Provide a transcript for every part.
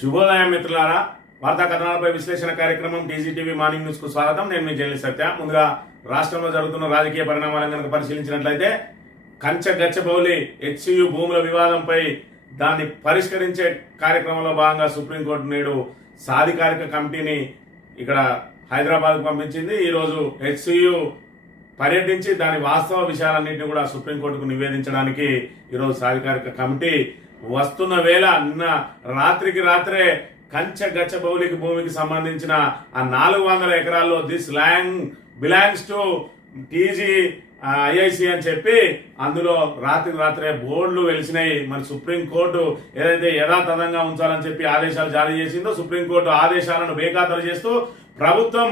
శుభోదయం మిత్రులారా, వార్తా కథనాలపై విశ్లేషణ కార్యక్రమం టీజీటీవీ మార్నింగ్ న్యూస్ కు స్వాగతం. నేను మీ జర్నలిస్ట్ సత్య. ముందుగా రాష్ట్రంలో జరుగుతున్న రాజకీయ పరిణామాలను కనుక పరిశీలించినట్లయితే గచ్చబౌలి హెచ్సియు భూముల వివాదంపై దాన్ని పరిష్కరించే కార్యక్రమంలో భాగంగా సుప్రీంకోర్టు నేడు సాధికారిక కమిటీని ఇక్కడ హైదరాబాద్కు పంపించింది. ఈరోజు హెచ్సియు పర్యటించి దాని వాస్తవ విషయాలన్నింటినీ కూడా సుప్రీంకోర్టుకు నివేదించడానికి ఈరోజు సాధికారిక కమిటీ వస్తున్న వేళ నిన్న రాత్రికి రాత్రే గచ్చబౌలికి భూమికి సంబంధించిన ఆ 400 ఎకరాల్లో this land belongs to TG IIC అని చెప్పి అందులో రాత్రే బోర్డులు వెలిసినాయి. మరి సుప్రీంకోర్టు ఏదైతే యథాతథంగా ఉంచాలని చెప్పి ఆదేశాలు జారీ చేసిందో సుప్రీంకోర్టు ఆదేశాలను బేఖాతరు చేస్తూ ప్రభుత్వం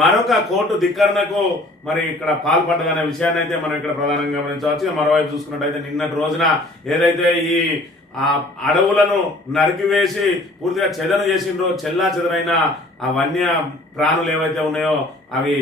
మరొక కోర్టు ధిక్కరణకు మరి ఇక్కడ పాల్పడ్డదనే విషయాన్ని అయితే మనం ఇక్కడ ప్రధానంగా గమనించవచ్చు. మరోవైపు చూసుకున్నట్టయితే నిన్నటి రోజున ఏదైతే ఈ అడవులను నరికివేసి పూర్తిగా చెదను చేసిండ్రో చెల్లా చెదరైన ఆ వన్య ప్రాణులు ఏవైతే ఉన్నాయో అవి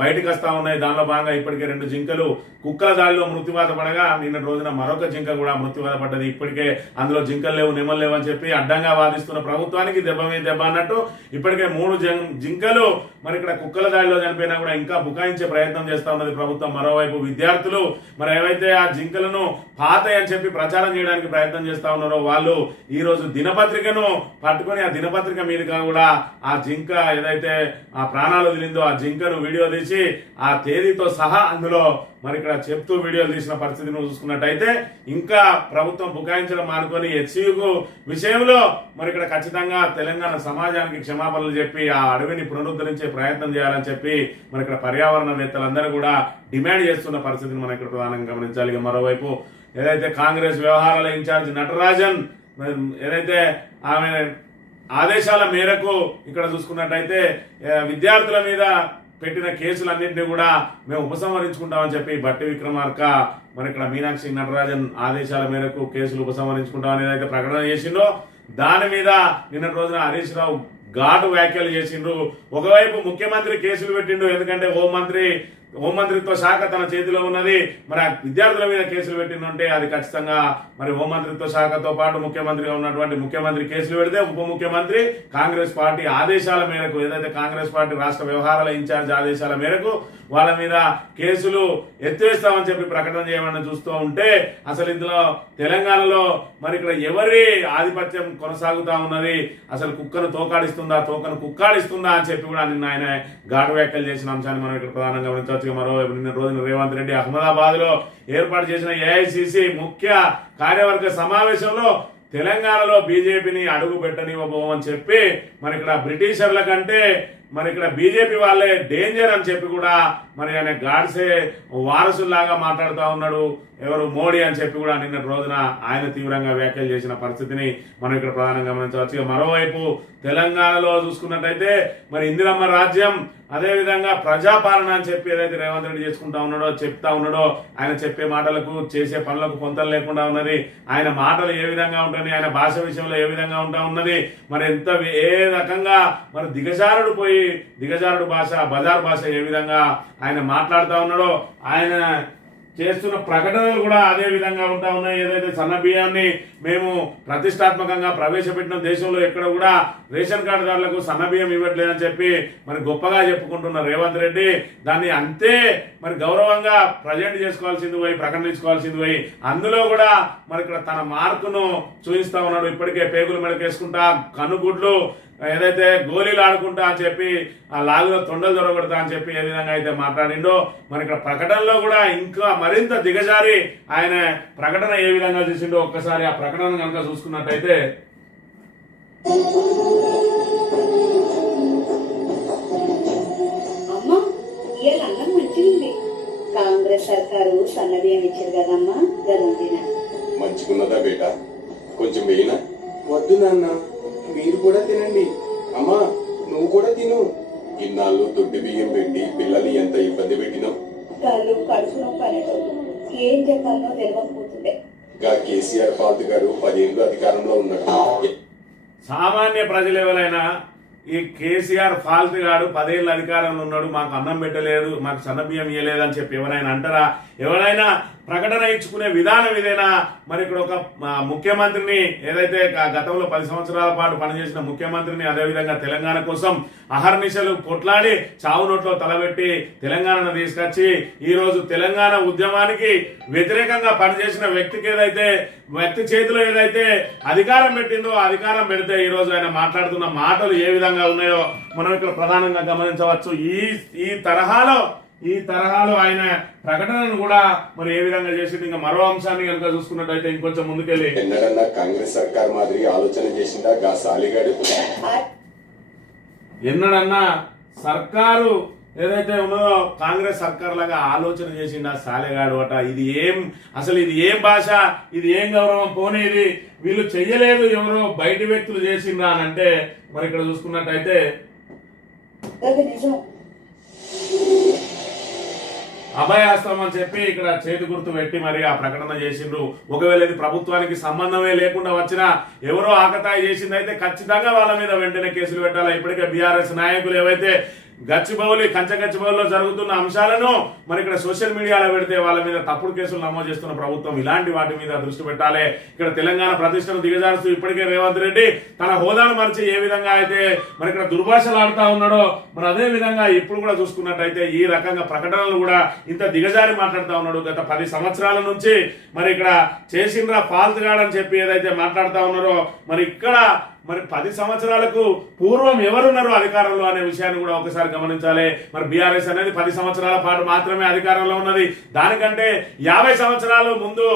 బయటకు వస్తా ఉన్నాయి. దానిలో భాగంగా ఇప్పటికే 2 జింకలు కుక్కల దాడిలో మృత్యువాత పడగా నిన్న రోజున మరొక జింక కూడా మృత్యువాత పడ్డది. ఇప్పటికే అందులో జింకలు లేవు నెమలు లేవు అని చెప్పి అడ్డంగా వాదిస్తున్న ప్రభుత్వానికి దెబ్బ మీద దెబ్బ అన్నట్టు ఇప్పటికే 3 జింకలు మరి ఇక్కడ కుక్కల దాడిలో చనిపోయినా కూడా ఇంకా బుకాయించే ప్రయత్నం చేస్తా ఉన్నది ప్రభుత్వం. మరోవైపు విద్యార్థులు మరి ఏవైతే ఆ జింకలను పాతయ్య అని చెప్పి ప్రచారం చేయడానికి ప్రయత్నం చేస్తా ఉన్నారో వాళ్ళు ఈ రోజు దినపత్రికను పట్టుకొని ఆ దినపత్రిక మీదుగా కూడా ఆ జింక ఏదైతే ఆ ప్రాణాలు వదిలిందో ఆ జింకను వీడియో తీసి ఆ తేదీతో సహా అందులో మరి ఇక్కడ చెప్తూ వీడియోలు తీసిన పరిస్థితిని చూసుకున్నట్టయితే ఇంకా ప్రభుత్వం బుకాయించడం మానుకొని హెచ్సియు విషయంలో మరి ఇక్కడ ఖచ్చితంగా తెలంగాణ సమాజానికి క్షమాపణలు చెప్పి ఆ అడవిని పునరుద్ధరించే ప్రయత్నం చేయాలని చెప్పి మరి ఇక్కడ పర్యావరణవేత్తలందరూ కూడా డిమాండ్ చేస్తున్న పరిస్థితిని మనం ఇక్కడ ప్రధానంగా గమనించాలి. మరోవైపు ఏదైతే కాంగ్రెస్ వ్యవహారాల ఇన్ఛార్జ్ నటరాజన్ ఏదైతే ఆమె ఆదేశాల మేరకు ఇక్కడ చూసుకున్నట్టయితే విద్యార్థుల మీద పెట్టిన కేసులన్నింటినీ కూడా మేము ఉపసంహరించుకుంటామని చెప్పి బట్టి విక్రమార్క మరి ఇక్కడ మీనాక్షి నటరాజన్ ఆదేశాల మేరకు కేసులు ఉపసంహరించుకుంటామని ఏదైతే ప్రకటన చేసిండో దాని మీద నిన్న రోజున హరీష్ రావు ఘాటు వ్యాఖ్యలు చేసిండ్రు. ఒకవైపు ముఖ్యమంత్రి కేసులు పెట్టిండు, ఎందుకంటే హోంమంత్రిత్వ శాఖ తన చేతిలో ఉన్నది. మరి ఆ విద్యార్థుల మీద కేసులు పెట్టిందంటే అది ఖచ్చితంగా మరి హోంమంత్రిత్వ శాఖతో పాటు ముఖ్యమంత్రిగా ఉన్నటువంటి ముఖ్యమంత్రి కేసులు పెడితే ఉప ముఖ్యమంత్రి కాంగ్రెస్ పార్టీ ఆదేశాల మేరకు ఏదైతే కాంగ్రెస్ పార్టీ రాష్ట్ర వ్యవహారాల ఇన్ఛార్జ్ ఆదేశాల మేరకు వాళ్ళ మీద కేసులు ఎత్తివేస్తామని చెప్పి ప్రకటన చేయమని చూస్తూ ఉంటే అసలు ఇందులో తెలంగాణలో మరి ఇక్కడ ఎవరి ఆధిపత్యం కొనసాగుతా ఉన్నది, అసలు కుక్కను తోకాడిస్తుందా తోకను కుక్కాడిస్తుందా అని చెప్పి కూడా నిన్న ఆయన ఘాటు వ్యాఖ్యలు చేసిన అంశాన్ని మనం ఇక్కడ ప్రధానంగా గమనించవచ్చు. మరోవైపు నిన్న రోజున రేవంత్ రెడ్డి అహ్మదాబాద్ లో ఏర్పాటు చేసిన ఏఐసిసి ముఖ్య కార్యవర్గ సమావేశంలో తెలంగాణలో బీజేపీని అడుగు పెట్టనివ్వబోమని చెప్పి మరి ఇక్కడ బ్రిటిషర్ల కంటే మరి ఇక్కడ బీజేపీ వాళ్ళే డేంజర్ అని చెప్పి కూడా మరి ఆయన గాడ్సే వారసుల్లాగా మాట్లాడుతూ ఉన్నాడు ఎవరు మోడీ అని చెప్పి కూడా నిన్న రోజున ఆయన తీవ్రంగా వ్యాఖ్యలు చేసిన పరిస్థితిని మనం ఇక్కడ ప్రధానంగా గమనించవచ్చు. మరోవైపు తెలంగాణలో చూసుకున్నట్టయితే మరి ఇందిరమ్మ రాజ్యం అదేవిధంగా ప్రజాపాలన అని చెప్పి ఏదైతే రేవంత్ రెడ్డి చెప్తా ఉన్నాడో ఆయన చెప్పే మాటలకు చేసే పనులకు పొంతలు లేకుండా ఉన్నది. ఆయన మాటలు ఏ విధంగా ఉంటాయి, ఆయన భాష విషయంలో ఏ విధంగా ఉంటా ఉన్నది, మరి ఏ రకంగా మరి దిగజారుడు భాష బజార్ భాష ఏ విధంగా ఆయన మాట్లాడుతూ ఉన్నాడో ఆయన చేస్తున్న ప్రకటనలు కూడా అదే విధంగా ఉంటా ఉన్నాయి. ఏదైతే సన్న బియ్యాన్ని మేము ప్రతిష్టాత్మకంగా ప్రవేశపెట్టిన దేశంలో ఎక్కడ కూడా రేషన్ కార్డుదారులకు సన్న బియ్యం ఇవ్వట్లేదని చెప్పి మరి గొప్పగా చెప్పుకుంటున్న రేవంత్ రెడ్డి దాన్ని అంతే మరి గౌరవంగా ప్రజెంట్ చేసుకోవాల్సింది పోయి ప్రకటించుకోవాల్సింది పోయి అందులో కూడా మరి ఇక్కడ తన మార్కును చూపిస్తా ఉన్నాడు. ఇప్పటికే పేగులు మెడకేసుకుంటా కనుగుడ్లు ఏదైతే గోళీలు ఆడుకుంటా అని చెప్పి ఆ లాగులో తొండలు దొరకబడతా అని చెప్పి ఏ విధంగా అయితే మాట్లాడిండో మరి ఇక్కడ ప్రకటనలో కూడా ఇంకా మరింత దిగజారి ఆయన ప్రకటన ఏ విధంగా చేసిండో ఒక్కసారి ఆ ప్రకటన కనుక చూసుకున్నట్టయితే కాంగ్రెస్ సర్కారు సన్నబియ్యం ఇచ్చారు కదమ్మా, మంచిగున్నదా బేటా? కొంచెం వేయినా? వద్దు నాన్న, మీరు కూడా తినండి. అమ్మా నువ్వు కూడా తిను. ఇన్నాళ్ళు దొడ్డి బియ్యం పెట్టి పిల్లలు ఎంత ఇబ్బంది పెట్టినావు. వాళ్ళు కడుపు నొప్పి అనేటోళ్ళు ఏం చెప్పాలో తెలియకపోతుండే. కేసీఆర్ ఫాల్తు గారు 10 ఏళ్ళు అధికారంలో ఉన్నాడు. సామాన్య ప్రజలు ఎవరైనా ఈ కేసీఆర్ ఫాల్ట్ గాడు 10 ఏళ్ళ అధికారంలో ఉన్నాడు, మాకు అన్నం పెట్టలేదు, మాకు సన్నబియ్యం ఇవ్వలేదు అని చెప్పి ఎవరైనా అంటారా? ఎవరైనా ప్రకటన ఇచ్చుకునే విధానం ఇదేనా? మరి ఇక్కడ ఒక ముఖ్యమంత్రిని, ఏదైతే గతంలో 10 సంవత్సరాల పాటు పనిచేసిన ముఖ్యమంత్రిని, అదేవిధంగా తెలంగాణ కోసం అహర్నిశలు కొట్లాడి చావు నోట్లో తలబెట్టి తెలంగాణను తీసుకొచ్చి ఈ రోజు తెలంగాణ ఉద్యమానికి వ్యతిరేకంగా పనిచేసిన వ్యక్తి చేతిలో ఏదైతే అధికారం పెట్టిందో అధికారం పెడితే ఈ రోజు ఆయన మాట్లాడుతున్న మాటలు ఏ విధంగా ఉన్నాయో మనం ఇక్కడ ప్రధానంగా గమనించవచ్చు. ఈ తరహాలో ఆయన ప్రకటనను కూడా మరి ఏ విధంగా చేసింది. ఇంకా మరో అంశాన్ని కనుక చూసుకున్నట్టయితే ఇంకొంచెం ముందుకెళ్ళి, ఎన్నడన్నా కాంగ్రెస్ సర్కార్ మాదిరి ఆలోచన చేసిందా గా సాలిగాడు? ఎన్నడన్నా సర్కారు ఏదైతే ఉన్నదో కాంగ్రెస్ సర్కార్ లాగా ఆలోచన చేసిండా సాలెగాడు అట. ఇది ఏం భాష, ఇది ఏం గౌరవం? పోనేది వీళ్ళు చెయ్యలేదు, ఎవరో బయటి వ్యక్తులు చేసిండ్రా అని అంటే మరి ఇక్కడ చూసుకున్నట్టయితే అది నిజం. అభయాస్తం అని చెప్పి ఇక్కడ చేతి గుర్తు పెట్టి మరి ఆ ప్రకటన చేసిండ్రు. ఒకవేళ ఇది ప్రభుత్వానికి సంబంధమే లేకుండా వచ్చినా ఎవరో ఆకతాయి చేసిందైతే ఖచ్చితంగా వాళ్ళ మీద వెంటనే కేసులు పెట్టాలి. ఇప్పటికే బీఆర్ఎస్ నాయకులు ఏవైతే గచ్చిబౌలిలో జరుగుతున్న అంశాలను మరి ఇక్కడ సోషల్ మీడియాలో పెడితే వాళ్ళ మీద తప్పుడు కేసులు నమోదు చేస్తున్న ప్రభుత్వం ఇలాంటి వాటి మీద దృష్టి పెట్టాలి. ఇక్కడ తెలంగాణ ప్రతిష్టను దిగజారుస్తూ ఇప్పటికే రేవంత్ రెడ్డి తన హోదాను మరిచి ఏ విధంగా అయితే మరి ఇక్కడ దుర్భాషలు ఆడుతా ఉన్నాడో మరి అదే విధంగా ఇప్పుడు కూడా చూసుకున్నట్టయితే ఈ రకంగా ప్రకటనలు కూడా ఇంత దిగజారి మాట్లాడుతూ ఉన్నాడు. గత 10 సంవత్సరాల నుంచి మరి ఇక్కడ చేసిండ్రా ఫాల్త్ గాడని చెప్పి ఏదైతే మాట్లాడుతా ఉన్నారో మరి ఇక్కడ మరి 10 సంవత్సరాలకు పూర్వం ఎవరున్నారు అధికారంలో అనే విషయాన్ని కూడా ఒకసారి గమనించాలి. మరి బీఆర్ఎస్ అనేది 10 సంవత్సరాల పాటు మాత్రమే అధికారంలో ఉన్నది. దానికంటే 50 సంవత్సరాలు ముందు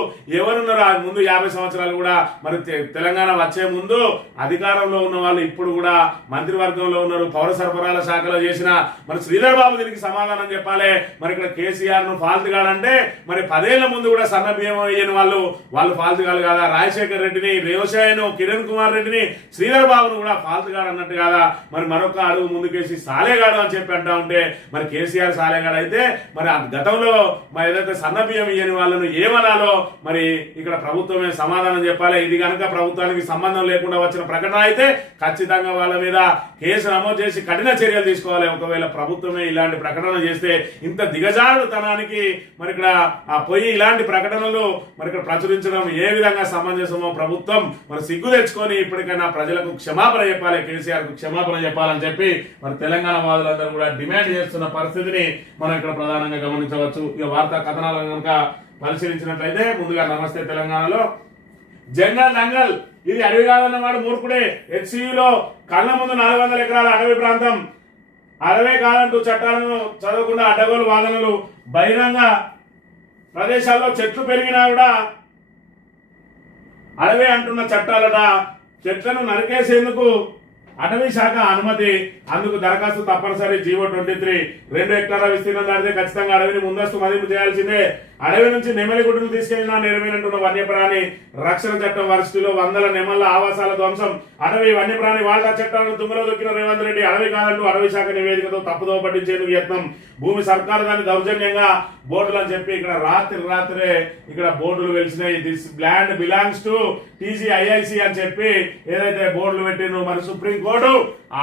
ఎవరున్నారు? ముందు 50 సంవత్సరాలు కూడా మరి తెలంగాణ వచ్చే ముందు అధికారంలో ఉన్న వాళ్ళు ఇప్పుడు కూడా మంత్రివర్గంలో ఉన్నారు. పౌర సరఫరాల శాఖలో చేసిన మరి శ్రీధర్ బాబు దీనికి సమాధానం చెప్పాలి. మరి ఇక్కడ కేసీఆర్ ను ఫాల్త్ గాడంటే మరి 10 ఏళ్ల ముందు కూడా సన్న బియ్యం అయ్యని వాళ్ళు ఫాల్త్ గాడు కాదా? రాజశేఖర్ రెడ్డిని, రేవశాయను, కిరణ్ కుమార్ రెడ్డిని, శ్రీధర్ బాబును కూడా ఫాల్త్ గాడు అన్నట్టు కాదా? మరి మరొక అడుగు ముందుకేసి సాలేగాడు అని చెప్పి అంటా ఉంటే మరి కేసీఆర్ సాలేగాడు అయితే మరి గతంలో మరి ఏదైతే సన్న బియ్యం ఇయ్యని వాళ్ళను ఏమనాలో మరి ఇక్కడ ప్రభుత్వమే సమాధానం చెప్పాలి. ఇది కనుక ప్రభుత్వానికి సంబంధం లేకుండా వచ్చిన ప్రకటన అయితే ఖచ్చితంగా వాళ్ళ మీద కేసు నమోదు చేసి కఠిన చర్యలు తీసుకోవాలి. ఒకవేళ ప్రభుత్వమే ఇలాంటి ప్రకటన చేస్తే ఇంత దిగజారుతనానికి మరి ఇక్కడ పోయి ఇలాంటి ప్రకటనలు మరి ఇక్కడ ప్రచురించడం ఏ విధంగా సమంజసమో ప్రభుత్వం మరి సిగ్గు తెచ్చుకొని ఇప్పటికైనా ప్రజలకు క్షమాపణ చెప్పాలి, కేసీఆర్ కు క్షమాపణ చెప్పాలని చెప్పి మరి తెలంగాణ వాదులందరూ కూడా డిమాండ్ చేస్తున్న పరిస్థితిని మనం ఇక్కడ ప్రధానంగా గమనించవచ్చు. ఇక వార్తా కథనాలను కనుక పరిశీలించినట్లయితే ముందుగా నమస్తే తెలంగాణలో దంగల్ ఇది అడవి కాదన్నవాడు మూర్ఖుడే. హెచ్సియులో కళ్ళ ముందు 400 ఎకరాల అడవి ప్రాంతం, అడవే కాదంటూ చట్టాలను చదవకుండా అడ్డగోలు వాదనలు, బహిరంగ ప్రదేశాల్లో చెట్లు పెరిగినా కూడా అడవే అంటున్న చట్టాలట. చెట్లను నరికేసేందుకు అటవీ శాఖ అనుమతి, అందుకు దరఖాస్తు తప్పనిసరి. జీవో 23 2 హెక్టార్ల విస్తీర్ణం దాటితే ఖచ్చితంగా అడవిని ముందస్తు మదింపు చేయాల్సిందే. అడవి నుంచి నెమలిగుడ్డును తీసుకెళ్లినా నేరమేనంటున్న వన్యప్రాణి రక్షణ చట్టం వర్సిటీలో 100 నెమళ్ల ఆవాసాల ధ్వంసం. అటవీ వన్యప్రాణి వాటా చట్టాలను తుంగలో దొక్కిన రేవంత్ రెడ్డి అడవి కాదంటూ అడవి శాఖ నివేదికతో తప్పుదోవ పట్టించేందుకు యత్నం. భూమి సర్కారు దాన్ని దౌర్జన్యంగా బోర్డులు అని చెప్పి ఇక్కడ రాత్రే ఇక్కడ బోర్డులు వెలిసినాయి. This land belongs to TGIIC అని చెప్పి ఏదైతే బోర్డులు పెట్టినో మరి సుప్రీంకోర్టు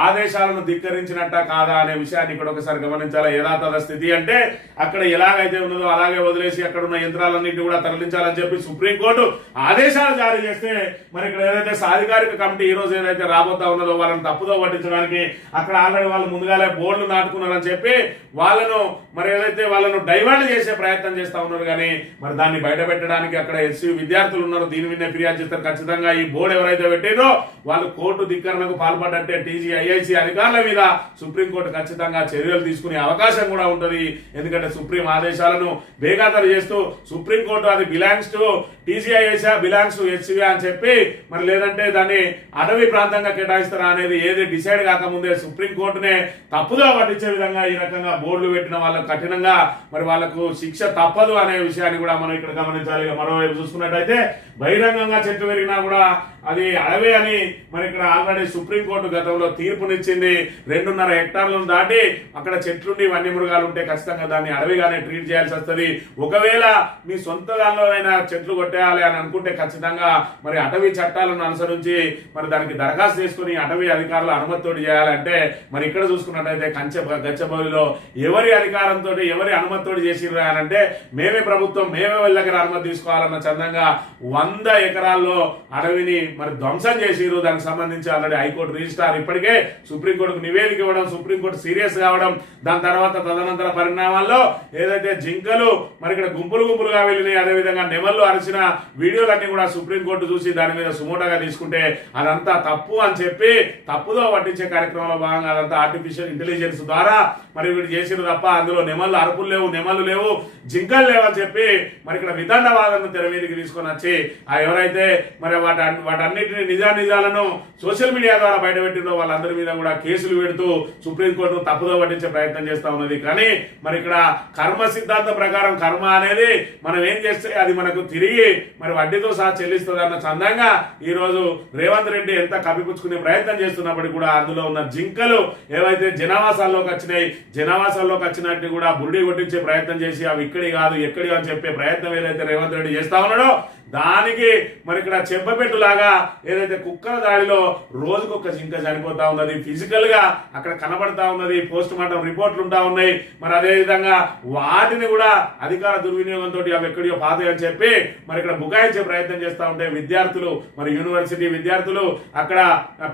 ఆదేశాలను ధిక్కరించినట్ట కాదా అనే విషయాన్ని ఇక్కడ ఒకసారి గమనించాలి. యథాతథ స్థితి అంటే అక్కడ ఎలాగైతే ఉన్నదో అలాగే వదిలేసి అక్కడ ఉన్న యంత్రాలన్నింటినీ కూడా తరలించాలని చెప్పి సుప్రీంకోర్టు ఆదేశాలు జారీ చేస్తే మరి ఇక్కడ ఏదైతే సాధికారిక కమిటీ ఈ రోజు ఏదైతే రాబోతా ఉన్నదో వాళ్ళని తప్పుదో పట్టించడానికి అక్కడ ఆల్రెడీ వాళ్ళు ముందుగానే బోర్డులు నాటుకున్నారని చెప్పి వాళ్ళను మరి ఏదైతే వాళ్ళను డైవర్ట్ చేసే ప్రయత్నం చేస్తా ఉన్నారు. కానీ మరి దాన్ని బయట పెట్టడానికి అక్కడ ఎస్సీ విద్యార్థులు ఉన్నారు, దీని మీద ఫిర్యాదు చేస్తారు. ఖచ్చితంగా ఈ బోర్డు ఎవరైతే పెట్టిందో వాళ్ళు కోర్టు ధిక్కరణకు పాల్పడ్డంటే టీజీఐఐసి అధికారుల మీద సుప్రీంకోర్టు ఖచ్చితంగా చర్యలు తీసుకునే అవకాశం కూడా ఉంటది. ఎందుకంటే సుప్రీం ఆదేశాలను బేఖాతరు చేస్తూ సుప్రీంకోర్టు అది belongs to TGIIC belongs to HCV అని చెప్పి మరి లేదంటే దాన్ని అటవీ ప్రాంతంగా కేటాయిస్తారా అనేది ఏది డిసైడ్ కాకముందే సుప్రీంకోర్టునే తప్పుదో పట్టించే విధంగా ఈ రకంగా బోర్డులు పెట్టిన వాళ్ళకు కఠినంగా మరి వాళ్ళకు శిక్ష తప్పదు అనే విషయాన్ని కూడా మనం ఇక్కడ గమనించాలి. మరోవైపు చూసుకున్నట్టయితే బహిరంగంగా చెట్లు పెరిగినా కూడా అది అడవి అని మరి ఇక్కడ ఆల్రెడీ సుప్రీంకోర్టు గతంలో తీర్పునిచ్చింది. 2.5 హెక్టార్లను దాటి అక్కడ చెట్లుండి వన్యమృగాలు ఉంటే ఖచ్చితంగా దాన్ని అడవిగానే ట్రీట్ చేయాల్సి వస్తుంది. ఒకవేళ మీ సొంత దానిలో అయినా చెట్లు కొట్టే కొట్టేయాలి అని అనుకుంటే ఖచ్చితంగా మరి అటవీ చట్టాలను అనుసరించి మరి దానికి దరఖాస్తు చేసుకుని అటవీ అధికారుల అనుమతితోటి చేయాలంటే మరి ఇక్కడ చూసుకున్నట్టయితే గచ్చబౌలిలో ఎవరి అధికారంతో ఎవరి అనుమతితోటి చేసిర్రు అని అంటే మేమే ప్రభుత్వం మేమే వాళ్ళ దగ్గర అనుమతి తీసుకోవాలన్న చందంగా 100 ఎకరాల్లో అడవిని మరి ధ్వంసం చేసిర్రు. దానికి సంబంధించి ఆల్రెడీ హైకోర్టు రిజిస్ట్రార్ ఇప్పటికే సుప్రీంకోర్టుకు నివేదిక ఇవ్వడం, సుప్రీంకోర్టు సీరియస్ కావడం, దాని తర్వాత తదనంతర పరిణామాల్లో ఏదైతే జింకలు మరి ఇక్కడ గుంపులుగా వెళ్ళినాయి, అదేవిధంగా నెమళ్ళు అరిచిన వీడియోలన్నీ కూడా సుప్రీంకోర్టు చూసి దాని మీద సుమోటోగా తీసుకుంటే అదంతా తప్పు అని చెప్పి తప్పుదో పట్టించే కార్యక్రమంలో భాగంగా అదంతా ఆర్టిఫిషియల్ ఇంటెలిజెన్స్ ద్వారా మరి వీడు చేసిన తప్ప అందులో నెమళ్ళు అరుపులు లేవు, నెమళ్ళు లేవు, జింకలు లేవు అని చెప్పి మరి ఇక్కడ వితండవాదాలను తెర మీదకి తీసుకొని వచ్చి ఆ ఎవరైతే మరి వాటన్నిటిని నిజాలను సోషల్ మీడియా ద్వారా బయటపెట్టిందో వాళ్ళందరి మీద కూడా కేసులు పెడుతూ సుప్రీంకోర్టు తప్పుదో పట్టించే ప్రయత్నం చేస్తా ఉన్నది. కానీ మరి ఇక్కడ కర్మ సిద్ధాంతం ప్రకారం కర్మ అనేది మనం ఏం చేస్తే అది మనకు తిరిగి మరి వడ్డీతో సహా చెల్లిస్తుంది అన్న చందంగా ఈ రోజు రేవంత్ రెడ్డి ఎంత కప్పిపుచ్చుకునే ప్రయత్నం చేస్తున్నప్పటికీ కూడా అందులో ఉన్న జింకలు ఏవైతే జనావాసాల్లోకి వచ్చినట్టు కూడా బురుడి కొట్టించే ప్రయత్నం చేసి అవి ఇక్కడి కాదు ఎక్కడి అని చెప్పే ప్రయత్నం ఏదైతే రేవంత్ రెడ్డి చేస్తా ఉన్నాడో దానికి మరి ఇక్కడ చెంపపెట్టు లాగా ఏదైతే కుక్కల దాడిలో రోజుకొక జింక చనిపోతా ఉన్నది, ఫిజికల్ గా అక్కడ కనబడతా ఉన్నది, పోస్ట్ మార్టం రిపోర్ట్లు ఉంటా ఉన్నాయి. మరి అదే విధంగా వాటిని కూడా అధికార దుర్వినియోగంతో అవి ఎక్కడియో పాతాయి అని చెప్పి మరి ఇక్కడ బుకాయించే ప్రయత్నం చేస్తూ ఉంటే విద్యార్థులు మరి యూనివర్సిటీ విద్యార్థులు అక్కడ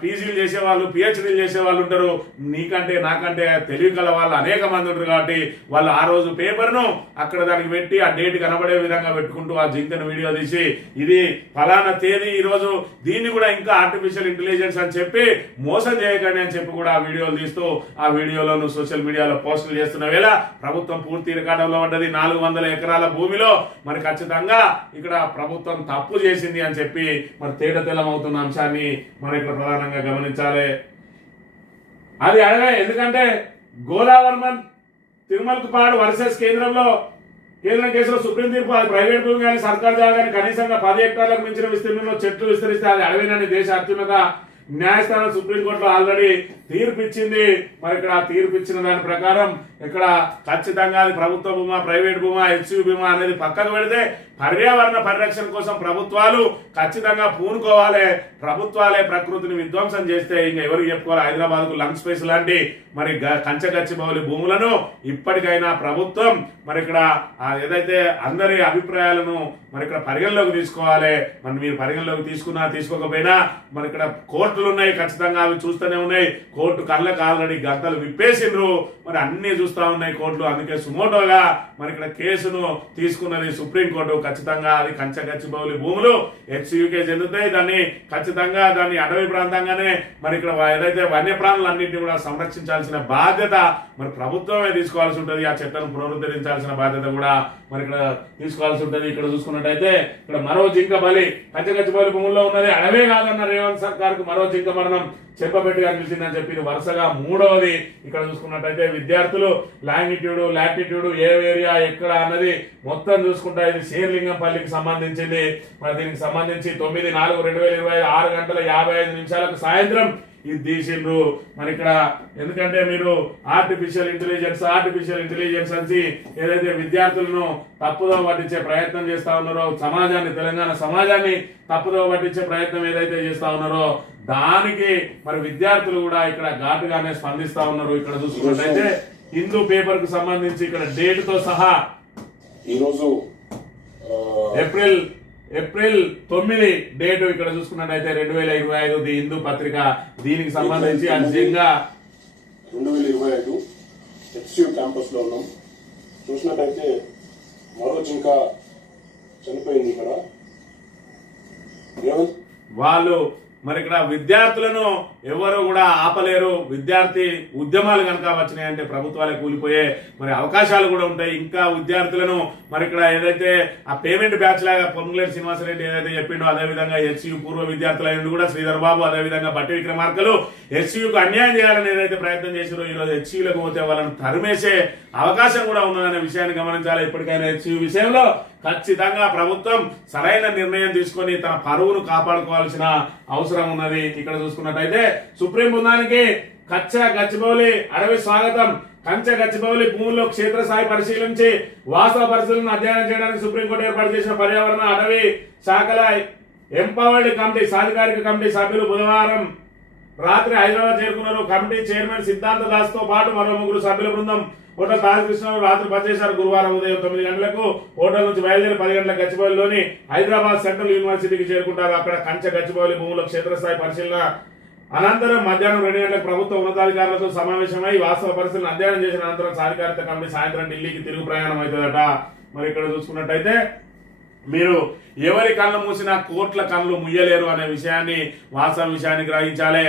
పీజీలు చేసేవాళ్ళు, పిహెచ్డీలు చేసేవాళ్ళు ఉంటారు, నీకంటే నాకంటే తెలివి కల వాళ్ళు అనేక మంది ఉంటారు. కాబట్టి వాళ్ళు ఆ రోజు పేపర్ను అక్కడ దానికి పెట్టి ఆ డేట్ కనబడే విధంగా పెట్టుకుంటూ ఆ జింకను వీడియో తీసి ఇది ఫలానా తేదీ ఈ రోజు దీన్ని కూడా ఇంకా ఆర్టిఫిషియల్ ఇంటెలిజెన్స్ అని చెప్పి మోసం చేయకండి అని చెప్పి కూడా ఆ వీడియోలు తీస్తూ ఆ వీడియోలను సోషల్ మీడియాలో పోస్టులు చేస్తున్న వేళ ప్రభుత్వం పూర్తి రికార్డులో పడ్డది. 400 ఎకరాల భూమిలో మరి ఖచ్చితంగా ఇక్కడ ప్రభుత్వం తప్పు చేసింది అని చెప్పి మరి తేటతెల్లమవుతున్న అంశాన్ని మరి ఇక్కడ ప్రధానంగా గమనించాలి. అది అడగా ఎందుకంటే గోదావరిమన్ తిరుమలకు పాడు వర్సెస్ కేంద్రం కేసులో సుప్రీం తీర్పు అది ప్రైవేట్ భూమి కానీ సర్కార్ జాగా కానీ కనీసంగా 10 హెక్టార్లకు మించిన విస్తీర్ణంలో చెట్లు విస్తరిస్తే అది అడవినని దేశ అత్యున్నత న్యాయస్థానం సుప్రీంకోర్టులో ఆల్రెడీ తీర్పు ఇచ్చింది. మరి ఇక్కడ తీర్పు ఇచ్చిన దాని ప్రకారం ఇక్కడ ఖచ్చితంగా అది ప్రభుత్వ భూమా, ప్రైవేట్ భూమా, హెచ్యూ భూమా అనేది పక్కకు పెడితే పర్యావరణ పరిరక్షణ కోసం ప్రభుత్వాలు ఖచ్చితంగా పూనుకోవాలి. ప్రభుత్వాలే ప్రకృతిని విధ్వంసం చేస్తే ఇంకా ఎవరికి చెప్పుకోవాలి. హైదరాబాద్ కు లంగ్ స్పేస్ లాంటి మరి కంచగచ్చిబౌలి భూములను ఇప్పటికైనా ప్రభుత్వం మరి ఇక్కడ ఏదైతే అందరి అభిప్రాయాలను మరి ఇక్కడ పరిగణలోకి తీసుకోవాలి. మరి మీరు పరిగణలోకి తీసుకున్నా తీసుకోకపోయినా మరి ఇక్కడ కోర్టులు ఉన్నాయి, ఖచ్చితంగా అవి చూస్తూనే ఉన్నాయి. కోర్టు కళ్ళకు ఆల్రెడీ గంటలు విప్పేసిండ్రు, మరి అన్ని చూస్తా ఉన్నాయి కోర్టులు. అందుకే సుమోటోగా మరి ఇక్కడ కేసును తీసుకున్నది సుప్రీంకోర్టు. ఖచ్చితంగా అది కంచగచ్చిబౌలి భూములు హెచ్యూకే చెందుతాయి. ఖచ్చితంగా దాన్ని అటవీ ప్రాంతంగానే మరి ఇక్కడ ఏదైతే వన్యప్రాణులన్నింటినీ కూడా సంరక్షించాల్సిన బాధ్యత మరి ప్రభుత్వమే తీసుకోవాల్సి ఉంటుంది. ఆ చట్టాన్ని పునరుద్ధరించాల్సిన బాధ్యత కూడా మరి ఇక్కడ తీసుకోవాల్సి ఉంటుంది. ఇక్కడ చూసుకున్నట్టయితే ఇక్కడ మరో జింక బలి కంచగచ్చిబౌలి భూముల్లో ఉన్నది అడవే కాదన్న రేవంత్ సర్కార్ కు మరో జింక మరణం చెప్పబెట్టుగా నిలిచిందని చెప్పి వరుసగా 3వది ఇక్కడ చూసుకున్నట్టయితే విద్యార్థులు లాటిట్యూడ్ ఏ ఏరియా ఎక్కడ అన్నది మొత్తం చూసుకుంటా ఇది శేర్లింగంపల్లికి సంబంధించింది. మరి దీనికి సంబంధించి 9/4/2025 6:55 సాయంత్రం ఇది తీసిండ్రు. మరి ఇక్కడ ఎందుకంటే మీరు ఆర్టిఫిషియల్ ఇంటెలిజెన్స్ అని ఏదైతే విద్యార్థులను తప్పుదో పట్టించే ప్రయత్నం చేస్తా ఉన్నారో, తెలంగాణ సమాజాన్ని తప్పుదో పట్టించే ప్రయత్నం ఏదైతే చేస్తా ఉన్నారో దానికి మరి విద్యార్థులు కూడా ఇక్కడ ఘాటుగానే స్పందిస్తా ఉన్నారు. ఇక్కడ చూసుకున్నట్లయితే హిందూ పేపర్ కు సంబంధించి ఇక్కడ డేట్ తో సహా ఈరోజు ఏప్రిల్ 9 డేట్ ఇక్కడ చూసుకున్నట్టయితే 2025 హిందూ పత్రిక దీనికి సంబంధించి అర్జెంట్గా 2025 హెచ్యూ క్యాంపస్ లో ఉన్నాం. చూసినట్టయితే మరో జింక చనిపోయింది ఇక్కడ. వాళ్ళు మరి ఇక్కడ విద్యార్థులను ఎవరు కూడా ఆపలేరు. విద్యార్థి ఉద్యమాలు కనుక వచ్చినాయంటే ప్రభుత్వాలే కూలిపోయే మరి అవకాశాలు కూడా ఉంటాయి. ఇంకా విద్యార్థులను మరి ఇక్కడ ఏదైతే ఆ పేమెంట్ బ్యాచ్ లాగా పొంగులేటి శ్రీనివాసరెడ్డి ఏదైతే చెప్పిండో అదేవిధంగా హెచ్యూ పూర్వ విద్యార్థులైన కూడా శ్రీధర్ బాబు అదేవిధంగా బట్టి విక్రమార్కలు హెచ్యూకు అన్యాయం చేయాలని ఏదైతే ప్రయత్నం చేశారో ఈ రోజు హెచ్యూలకు పోతే వాళ్ళని తరిమేసే అవకాశం కూడా ఉన్నదనే విషయాన్ని గమనించాలి. ఇప్పటికైనా హెచ్యూ విషయంలో ఖచ్చితంగా ప్రభుత్వం సరైన నిర్ణయం తీసుకొని తన పరువును కాపాడుకోవాల్సిన అవసరం ఉన్నది. ఇక్కడ చూసుకున్నట్టయితే సుప్రీం బృందానికి గచ్చిబౌలి అడవి స్వాగతం. కంచె గచ్చిబౌలి భూముల్లో క్షేత్రస్థాయి పరిశీలించి వాస్తవ పరిస్థితులను అధ్యయనం చేయడానికి సుప్రీంకోర్టు ఏర్పాటు చేసిన పర్యావరణ అటవీ శాఖల ఎంపవర్డ్ కమిటీ సాధికారిక కమిటీ సభ్యులు బుధవారం రాత్రి హైదరాబాద్ చేరుకున్నారు. కమిటీ చైర్మన్ సిద్ధాంత దాస్ తో పాటు మరో 3 సభ్యుల బృందం హోటల్ తాజకృష్ణరావు రాత్రి పనిచేశారు. గురువారం ఉదయం 9 గంటలకు హోటల్ నుంచి బయలుదేరి 10 గంటలకు గచ్చిబౌలిలోని హైదరాబాద్ సెంట్రల్ యూనివర్సిటీకి చేరుకుంటారు. అక్కడ కంచె గచ్చిబౌలి భూముల క్షేత్రస్థాయి పరిశీలన అనంతరం మధ్యాహ్నం 2 గంటలకు ప్రభుత్వ ఉన్నతాధికారులతో సమావేశమై వాస్తవ పరిస్థితులను అధ్యయనం చేసిన అనంతరం సాధికారిత కమిటీ సాయంత్రం ఢిల్లీకి తిరుగు ప్రయాణం అవుతుందట. మరి ఇక్కడ చూసుకున్నట్టయితే మీరు ఎవరి కళ్ళు మూసినా కోట్ల కళ్ళు ముయ్యలేరు అనే విషయాన్ని వాస్తవ విషయాన్ని గ్రహించాలి.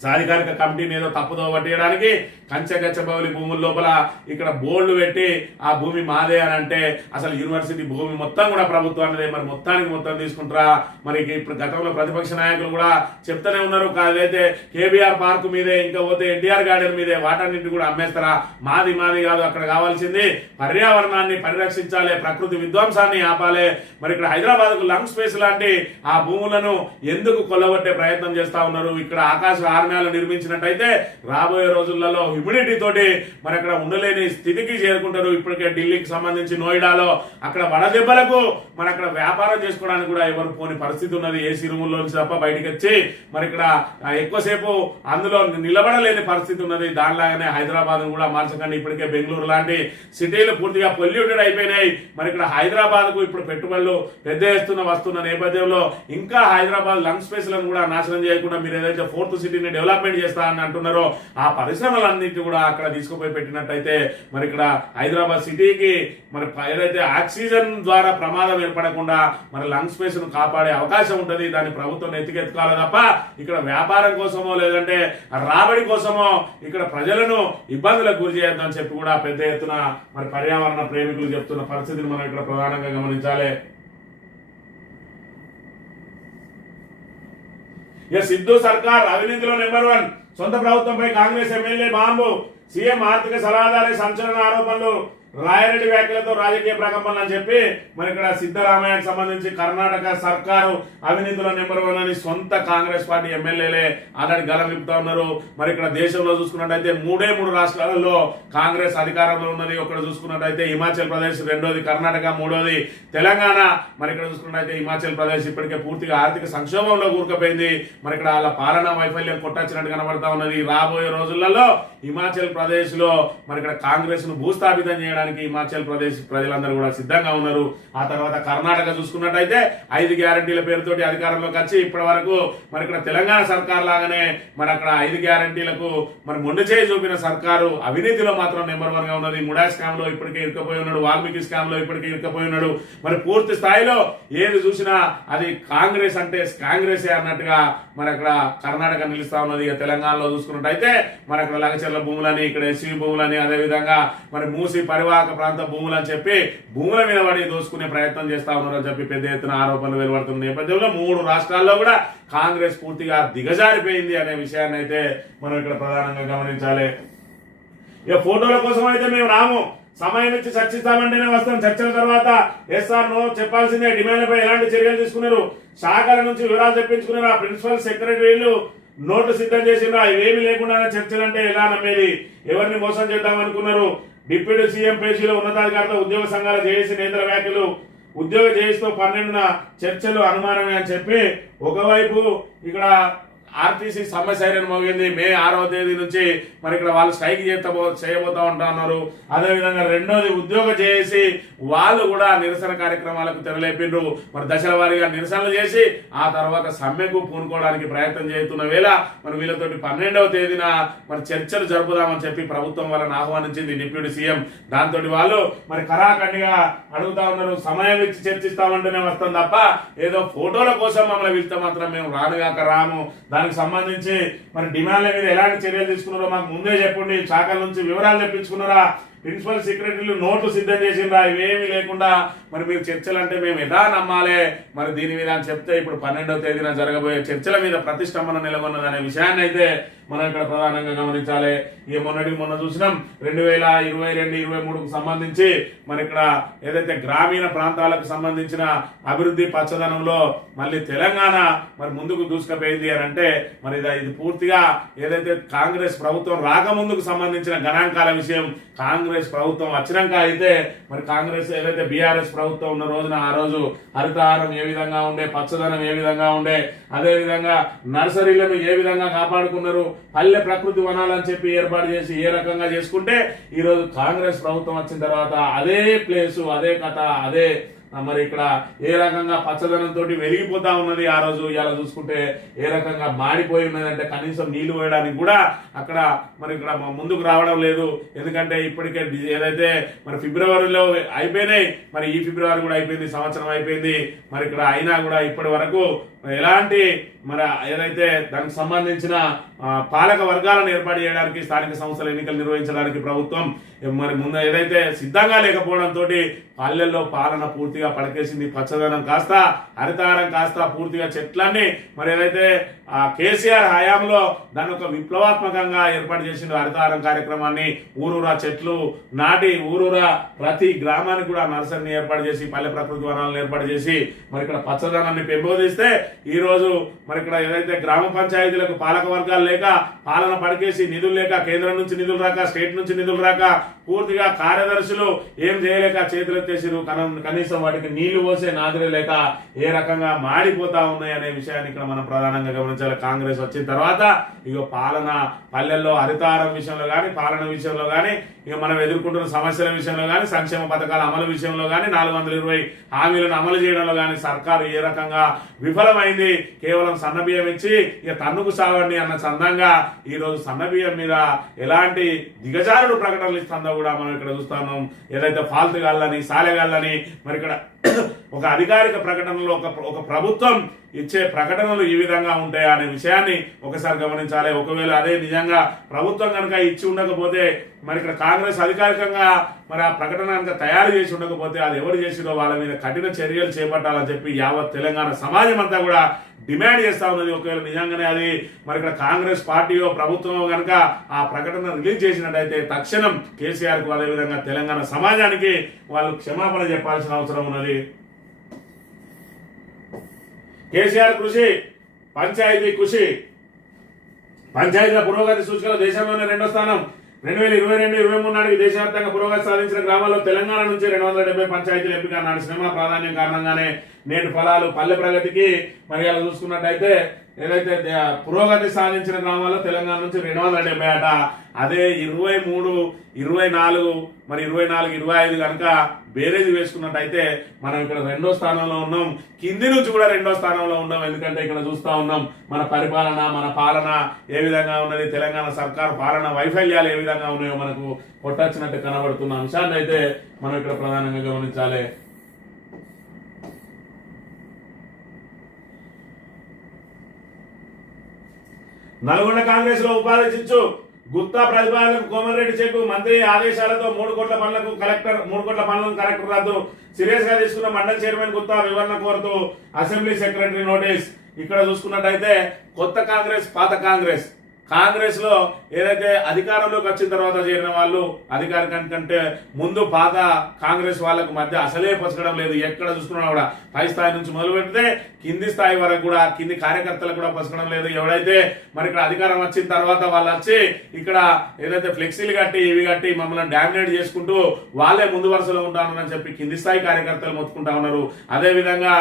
సాధికారిక కమిటీని ఏదో తప్పుదో పట్టేయడానికి కంచె గచ్చిబౌలి భూముల లోపల ఇక్కడ బోర్డులు పెట్టి ఆ భూమి మాదే అని అంటే అసలు యూనివర్సిటీ భూమి మొత్తం కూడా ప్రభుత్వానిదే. మరి మొత్తానికి మొత్తం తీసుకుంటారా? మరి ఇప్పుడు గతంలో ప్రతిపక్ష నాయకులు కూడా చెప్తూనే ఉన్నారు, కాదైతే కేబీఆర్ పార్క్ మీదే, ఇంకా పోతే ఎన్టీఆర్ గార్డెన్ మీదే, వాటన్నింటినీ కూడా అమ్మేస్తారా? మాది కాదు, అక్కడ కావాల్సింది పర్యావరణాన్ని పరిరక్షించాలి, ప్రకృతి విధ్వంసాన్ని ఆపాలి. మరి ఇక్కడ హైదరాబాద్ కు లంగ్ స్పేస్ లాంటి ఆ భూములను ఎందుకు కొల్లగొట్టే ప్రయత్నం చేస్తా ఉన్నారు? ఇక్కడ ఆకాశ ఆర్మ్యాలు నిర్మించినట్టయితే రాబోయే రోజులలో హ్యూమిడిటీ తోటి మరి అక్కడ ఉండలేని స్థితికి చేరుకుంటారు. ఇప్పటికే ఢిల్లీకి సంబంధించి నోయిడాలో అక్కడ వడదెబ్బలకు మరి అక్కడ వ్యాపారం చేసుకోవడానికి కూడా ఎవరు పోని పరిస్థితి ఉన్నది. ఏసీ రూముల్లో నుంచి తప్ప బయటకు వచ్చి మరి ఇక్కడ ఎక్కువసేపు అందులో నిలబడలేని పరిస్థితి ఉన్నది. దానిలాగానే హైదరాబాద్ కూడా మార్చకండి. ఇప్పటికే బెంగళూరు లాంటి సిటీలు పూర్తిగా పొల్యూటెడ్ అయిపోయినాయి. మరి ఇక్కడ హైదరాబాద్ కు ఇప్పుడు పెట్టుబడులు పెద్ద ఎత్తున వస్తున్న నేపథ్యంలో ఇంకా హైదరాబాద్ లంగ్ స్పేస్ లను కూడా నాశనం చేయకుండా మీరు ఏదైతే 4th సిటీని డెవలప్మెంట్ చేస్తా అని అంటున్నారో ఆ పరిశ్రమలన్నింటి కూడా అక్కడ తీసుకుపోయి పెట్టినట్టయితే మరి ఇక్కడ హైదరాబాద్ సిటీకి మరి ఏదైతే ఆక్సిజన్ ద్వారా ప్రమాదం ఏర్పడకుండా మరి లంగ్ స్పేస్ ను కాపాడే అవకాశం ఉంటుంది. దాన్ని ప్రభుత్వం ఎత్తుకెత్తుకోవాలి తప్ప ఇక్కడ వ్యాపారం కోసమో లేదంటే రాబడి కోసమో ఇక్కడ ప్రజలను ఇబ్బందులకు గురి చేయొద్దని చెప్పి కూడా పెద్ద ఎత్తున మరి పర్యావరణ ప్రేమికులు చెప్తున్న పరిస్థితిని మనం ఇక్కడ ప్రధానంగా గమనించాలి. ఇక సిద్ధు సర్కార్ అవినీతిలో నెంబర్ 1. సొంత ప్రభుత్వంపై కాంగ్రెస్ ఎమ్మెల్యే బాంబు. సీఎం ఆర్థిక సలహాదారు సంచలన ఆరోపణలు. రాయరెడ్డి వ్యాఖ్యలతో రాజకీయ ప్రకంపనలు అని చెప్పి మరి ఇక్కడ సిద్ధరామయ్యకు సంబంధించి కర్ణాటక సర్కారు అవినీతిలో నెంబర్ 1 అని సొంత కాంగ్రెస్ పార్టీ ఎమ్మెల్యేలే ఆల్రెడీ గలం విప్పుతా ఉన్నారు. మరి ఇక్కడ దేశంలో చూసుకున్నట్టయితే 3 రాష్ట్రాలలో కాంగ్రెస్ అధికారంలో ఉన్నది. ఒకటి చూసుకున్నట్టయితే హిమాచల్ ప్రదేశ్, రెండోది కర్ణాటక, మూడోది తెలంగాణ. మరి ఇక్కడ చూసుకున్నట్టయితే హిమాచల్ ప్రదేశ్ ఇప్పటికే పూర్తిగా ఆర్థిక సంక్షోభంలో కూరుకుపోయింది. మరి ఇక్కడ వాళ్ళ పాలనా వైఫల్యం కొట్టొచ్చినట్టు కనబడతా ఉన్నది. రాబోయే రోజులలో హిమాచల్ ప్రదేశ్ లో మరి ఇక్కడ కాంగ్రెస్ ను భూస్థాపితం చేయడానికి హిమాచల్ ప్రదేశ్ ప్రజలందరూ కూడా సిద్ధంగా ఉన్నారు. ఆ తర్వాత కర్ణాటక చూసుకున్నట్టయితే 5 గ్యారంటీల పేరుతోటి అధికారంలోకి వచ్చి ఇప్పటి వరకు మరి ఇక్కడ తెలంగాణ సర్కార్ లాగానే మరి అక్కడ 5 గ్యారంటీలకు మరి మొండి చేయి చూపిన సర్కారు అవినీతిలో మాత్రం నెంబర్ 1 గా ఉన్నది. ముడా స్కామ్ లో ఇప్పటికే ఇరుకపోయి ఉన్నాడు, వాల్మీకి స్కామ్ లో ఇప్పటికే ఇరుకపోయి ఉన్నాడు. మరి పూర్తి స్థాయిలో ఏది చూసినా అది కాంగ్రెస్ అంటే కాంగ్రెసే అన్నట్టుగా మరి అక్కడ కర్ణాటక నిలుస్తా ఉన్నది. తెలంగాణలో చూసుకున్నట్టయితే మరి అక్కడ లగచర్ల భూములని, ఇక్కడ ఎస్సీ భూములని, అదే విధంగా మరి మూసి పరివాహక ప్రాంత భూములు అని చెప్పి భూముల మీద పడి దోసుకునే ప్రయత్నం చేస్తా ఉన్నారని చెప్పి పెద్ద ఎత్తున ఆరోపణలు వెలువడుతున్న నేపథ్యంలో 3 రాష్ట్రాల్లో కూడా కాంగ్రెస్ పూర్తిగా దిగజారిపోయింది అనే విషయాన్ని అయితే మనం ఇక్కడ ప్రధానంగా గమనించాలి. ఇక ఫోటోల కోసం అయితే మేము రాము, సమయం ఇచ్చి చర్చిస్తామంటేనే వస్తాం. చర్చల తర్వాత ఎస్ఆర్ నో చెప్పాల్సిందే. డిమాండ్లపై ఎలాంటి చర్యలు తీసుకున్నారు? శాఖల నుంచి వివరాలు తెప్పించుకున్నారు. ఆ ప్రిన్సిపల్ సెక్రటరీలు నోటు సిద్ధం చేసిండ్రు. ఇవేమీ లేకుండా చర్చలు అంటే ఎలా నమ్మేది? ఎవరిని మోసం చేద్దాం అనుకున్నారు? డిప్యూటీ సీఎం పేజీలో ఉన్నతాధికారులతో ఉద్యోగ సంఘాల జేఏసీ నేతల వ్యాఖ్యలు. ఉద్యోగ జేఏసీతో 12న చర్చలు అనుమానమే అని చెప్పి ఒకవైపు ఇక్కడ ఆర్టీసీ సమ్మె సైరన్ మోగింది. మే 6వ తేదీ నుంచి మరి ఇక్కడ వాళ్ళు స్ట్రైక్ చేయబోతా ఉంటున్నారు. అదేవిధంగా రెండోది ఉద్యోగ చేసి వాళ్ళు కూడా నిరసన కార్యక్రమాలకు తెరలేపిండ్రు. మరి దశల వారీగా నిరసనలు చేసి ఆ తర్వాత సమ్మెకు పూనుకోవడానికి ప్రయత్నం చేస్తున్న వేళ మరి వీళ్ళతోటి 12వ తేదీన మరి చర్చలు జరుపుదామని చెప్పి ప్రభుత్వం వాళ్ళని ఆహ్వానించింది డిప్యూటీ సీఎం. దాంతో వాళ్ళు మరి కరాఖండిగా అడుగుతా ఉన్నారు, సమయం ఇచ్చి చర్చిస్తామంటేనే వస్తాం తప్ప ఏదో ఫోటోల కోసం మమ్మల్ని వెళ్తే మాత్రం మేము రానుగాక రాము. దానికి సంబంధించి మరి డిమాండ్ల మీద ఎలాంటి చర్యలు తీసుకున్నారో మాకు ముందే చెప్పండి. శాఖల నుంచి వివరాలు తెప్పించుకున్నారా? ప్రిన్సిపల్ సెక్రటరీలు నోట్లు సిద్ధం చేసిండ్రా? ఇవేమీ లేకుండా మరి మీరు చర్చలు అంటే మేము ఎలా నమ్మాలి? మరి దీని మీద అని చెప్తే ఇప్పుడు 12వ తేదీన జరగబోయే చర్చల మీద ప్రతిష్టంభన నెలకొన్నది అనే విషయాన్ని అయితే మనం ఇక్కడ ప్రధానంగా గమనించాలి. ఇక మొన్న చూసినాం 2022-23కు సంబంధించి మరి ఇక్కడ ఏదైతే గ్రామీణ ప్రాంతాలకు సంబంధించిన అభివృద్ధి పచ్చదనంలో మళ్ళీ తెలంగాణ మరి ముందుకు దూసుకుపోయింది అని అంటే మరి ఇది పూర్తిగా ఏదైతే కాంగ్రెస్ ప్రభుత్వం రాకముందుకు సంబంధించిన గణాంకాల విషయం. కాంగ్రెస్ ప్రభుత్వం వచ్చినాక అయితే మరి కాంగ్రెస్ ఏదైతే బీఆర్ఎస్ ప్రభుత్వం ఉన్న రోజున ఆ రోజు హరితహారం ఏ విధంగా ఉండే, పచ్చదనం ఏ విధంగా ఉండే, అదే విధంగా నర్సరీలను ఏ విధంగా కాపాడుకున్నారు, పల్లె ప్రకృతి వనాలని చెప్పి ఏర్పాటు చేసి ఏ రకంగా చేసుకుంటే ఈ రోజు కాంగ్రెస్ ప్రభుత్వం వచ్చిన తర్వాత అదే ప్లేసు, అదే కథ, అదే మరి ఇక్కడ ఏ రకంగా పచ్చదనంతో వెలిగిపోతా ఉన్నది. ఆ రోజు ఇలా చూసుకుంటే ఏ రకంగా మాడిపోయి ఉన్నది అంటే కనీసం నీళ్లు పోయడానికి కూడా అక్కడ మరి ఇక్కడ ముందుకు రావడం లేదు. ఎందుకంటే ఇప్పటికే ఏదైతే మరి ఫిబ్రవరిలో అయిపోయినాయి, మరి ఈ ఫిబ్రవరి కూడా అయిపోయింది, సంవత్సరం అయిపోయింది. మరి ఇక్కడ అయినా కూడా ఇప్పటి వరకు ఎలాంటి మరి ఏదైతే దానికి సంబంధించిన పాలక వర్గాలను ఏర్పాటు చేయడానికి, స్థానిక సంస్థల ఎన్నికలు నిర్వహించడానికి ప్రభుత్వం మరి ముందు ఏదైతే సిద్ధంగా లేకపోవడంతో పల్లెల్లో పాలన పూర్తిగా పడకేసింది. పచ్చదనం కాస్త, హరితహారం కాస్త పూర్తిగా చెట్లన్నీ మరి ఏదైతే కేసీఆర్ హయాంలో దాన్ని ఒక విప్లవాత్మకంగా ఏర్పాటు చేసిండు హరితహారం కార్యక్రమాన్ని. ఊరూరా చెట్లు నాటి ఊరూరా ప్రతి గ్రామానికి కూడా నర్సరీని ఏర్పాటు చేసి, పల్లె ప్రకృతి వనాలను ఏర్పాటు చేసి మరి ఇక్కడ పచ్చదనాన్ని పెంపొందిస్తే ఈ రోజు మరి ఇక్కడ ఏదైతే గ్రామ పంచాయతీలకు పాలక వర్గాలు లేక, పాలన పడికేసి, నిధులు లేక, కేంద్రం నుంచి నిధులు రాక, స్టేట్ నుంచి నిధులు రాక, పూర్తిగా కార్యదర్శులు ఏం చేయలేక చేతులెత్తేసిరు. కనీసం వాటికి నీళ్లు పోసే నాదులే లేక ఏ రకంగా మాడిపోతా ఉన్నాయి అనే విషయాన్ని ఇక్కడ మనం ప్రధానంగా గమనించాలి. కాంగ్రెస్ వచ్చిన తర్వాత ఇక పాలన పల్లెల్లో హరితహారం విషయంలో కానీ, పాలన విషయంలో కానీ, ఇక మనం ఎదుర్కొంటున్న సమస్యల విషయంలో కానీ, సంక్షేమ పథకాల అమలు విషయంలో కానీ, 420 హామీలను అమలు చేయడంలో కానీ సర్కారు ఏ రకంగా విఫలమైంది. కేవలం సన్నబియ్యం ఇచ్చి ఇక తన్నుకు సావండి అన్న చందంగా ఈ రోజు సన్నబియ్యం మీద ఎలాంటి దిగజారుడు ప్రకటనలు ఇస్తుందో కూడా మనం ఇక్కడ చూస్తున్నాం. ఏదైతే ఫాల్తుగాళ్ళని, సాలెగాళ్ళని మరి ఇక్కడ ఒక అధికారిక ప్రకటనలో ఒక ప్రభుత్వం ఇచ్చే ప్రకటనలు ఈ విధంగా ఉంటాయా అనే విషయాన్ని ఒకసారి గమనించాలి. ఒకవేళ అదే నిజంగా ప్రభుత్వం కనుక ఇచ్చి ఉండకపోతే, మరి ఇక్కడ కాంగ్రెస్ అధికారికంగా మరి ఆ ప్రకటన కనుక తయారు చేసి ఉండకపోతే అది ఎవరు చేసిరో వాళ్ళ మీద కఠిన చర్యలు చేపట్టాలని చెప్పి యావత్ తెలంగాణ సమాజం అంతా కూడా డిమాండ్ చేస్తా ఉన్నది. ఒకవేళ నిజంగానే అది మరి ఇక్కడ కాంగ్రెస్ పార్టీయో ప్రభుత్వం కనుక ఆ ప్రకటన రిలీజ్ చేసినట్టయితే తక్షణం కేసీఆర్ కు అదేవిధంగా తెలంగాణ సమాజానికి వాళ్ళు క్షమాపణ చెప్పాల్సిన అవసరం ఉన్నది. కేసీఆర్ కృషి, పంచాయతీ కృషి, పంచాయతీల పురోగతి సూచికలో దేశంలోనే 2వ స్థానం. 2022-23 నాటికి దేశవ్యాప్తంగా పురోగతి సాధించిన గ్రామాల్లో తెలంగాణ నుంచి 270 పంచాయతీలు ఎంపిక. నాటి శ్రమ ప్రాధాన్యం కారణంగానే నేటి ఫలాలు. పల్లె ప్రగతికి మరి అలా చూసుకున్నట్టయితే ఏదైతే పురోగతి సాధించిన గ్రామాల్లో తెలంగాణ నుంచి 270 అట. అదే 23, 24 మరి 24, 25 కనుక బేరేజ్ వేసుకున్నట్టయితే మనం ఇక్కడ 2వ స్థానంలో ఉన్నాం. కింది నుంచి కూడా 2వ స్థానంలో ఉన్నాం. ఎందుకంటే ఇక్కడ చూస్తా ఉన్నాం మన పరిపాలన, మన పాలన ఏ విధంగా ఉన్నది, తెలంగాణ సర్కార్ పాలన వైఫల్యాలు ఏ విధంగా ఉన్నాయో మనకు కొట్టొచ్చినట్టు కనబడుతున్న అంశాన్ని అయితే మనం ఇక్కడ ప్రధానంగా గమనించాలి. నల్గొండ కాంగ్రెస్ లో ఉపాధి చిచ్చు, గుత్తా ప్రతిపాదనకు కోమరెడ్డి చెక్కు, మంత్రి ఆదేశాలతో 3 కోట్ల పనులకు కలెక్టర్ 3 కోట్ల పనులను కలెక్టర్ రద్దు. సీరియస్ గా తీసుకున్న మండలి చైర్మన్ గుత్తా వివరణ కోరుతూ అసెంబ్లీ సెక్రటరీ నోటీస్. ఇక్కడ చూసుకున్నట్టయితే కొత్త కాంగ్రెస్, పాత కాంగ్రెస్. కాంగ్రెస్ లో ఏదైతే అధికారంలోకి వచ్చిన తర్వాత చేరిన వాళ్ళు అధికారికం కంటే ముందు పాత కాంగ్రెస్ వాళ్ళకు మధ్య అసలే పచ్చడం లేదు. ఎక్కడ చూసుకున్నా కూడా పై స్థాయి నుంచి మొదలు పెడితే కింది స్థాయి వరకు కూడా కింది కార్యకర్తలకు కూడా పచ్చడం లేదు. ఎవడైతే మరి ఇక్కడ అధికారం వచ్చిన తర్వాత వాళ్ళు వచ్చి ఇక్కడ ఏదైతే ఫ్లెక్సీలు కట్టి ఇవి కట్టి మమ్మల్ని డామినేట్ చేసుకుంటూ వాళ్ళే ముందు వరుసలో ఉంటానని చెప్పి కింది స్థాయి కార్యకర్తలు మొత్తుకుంటా ఉన్నారు. అదే విధంగా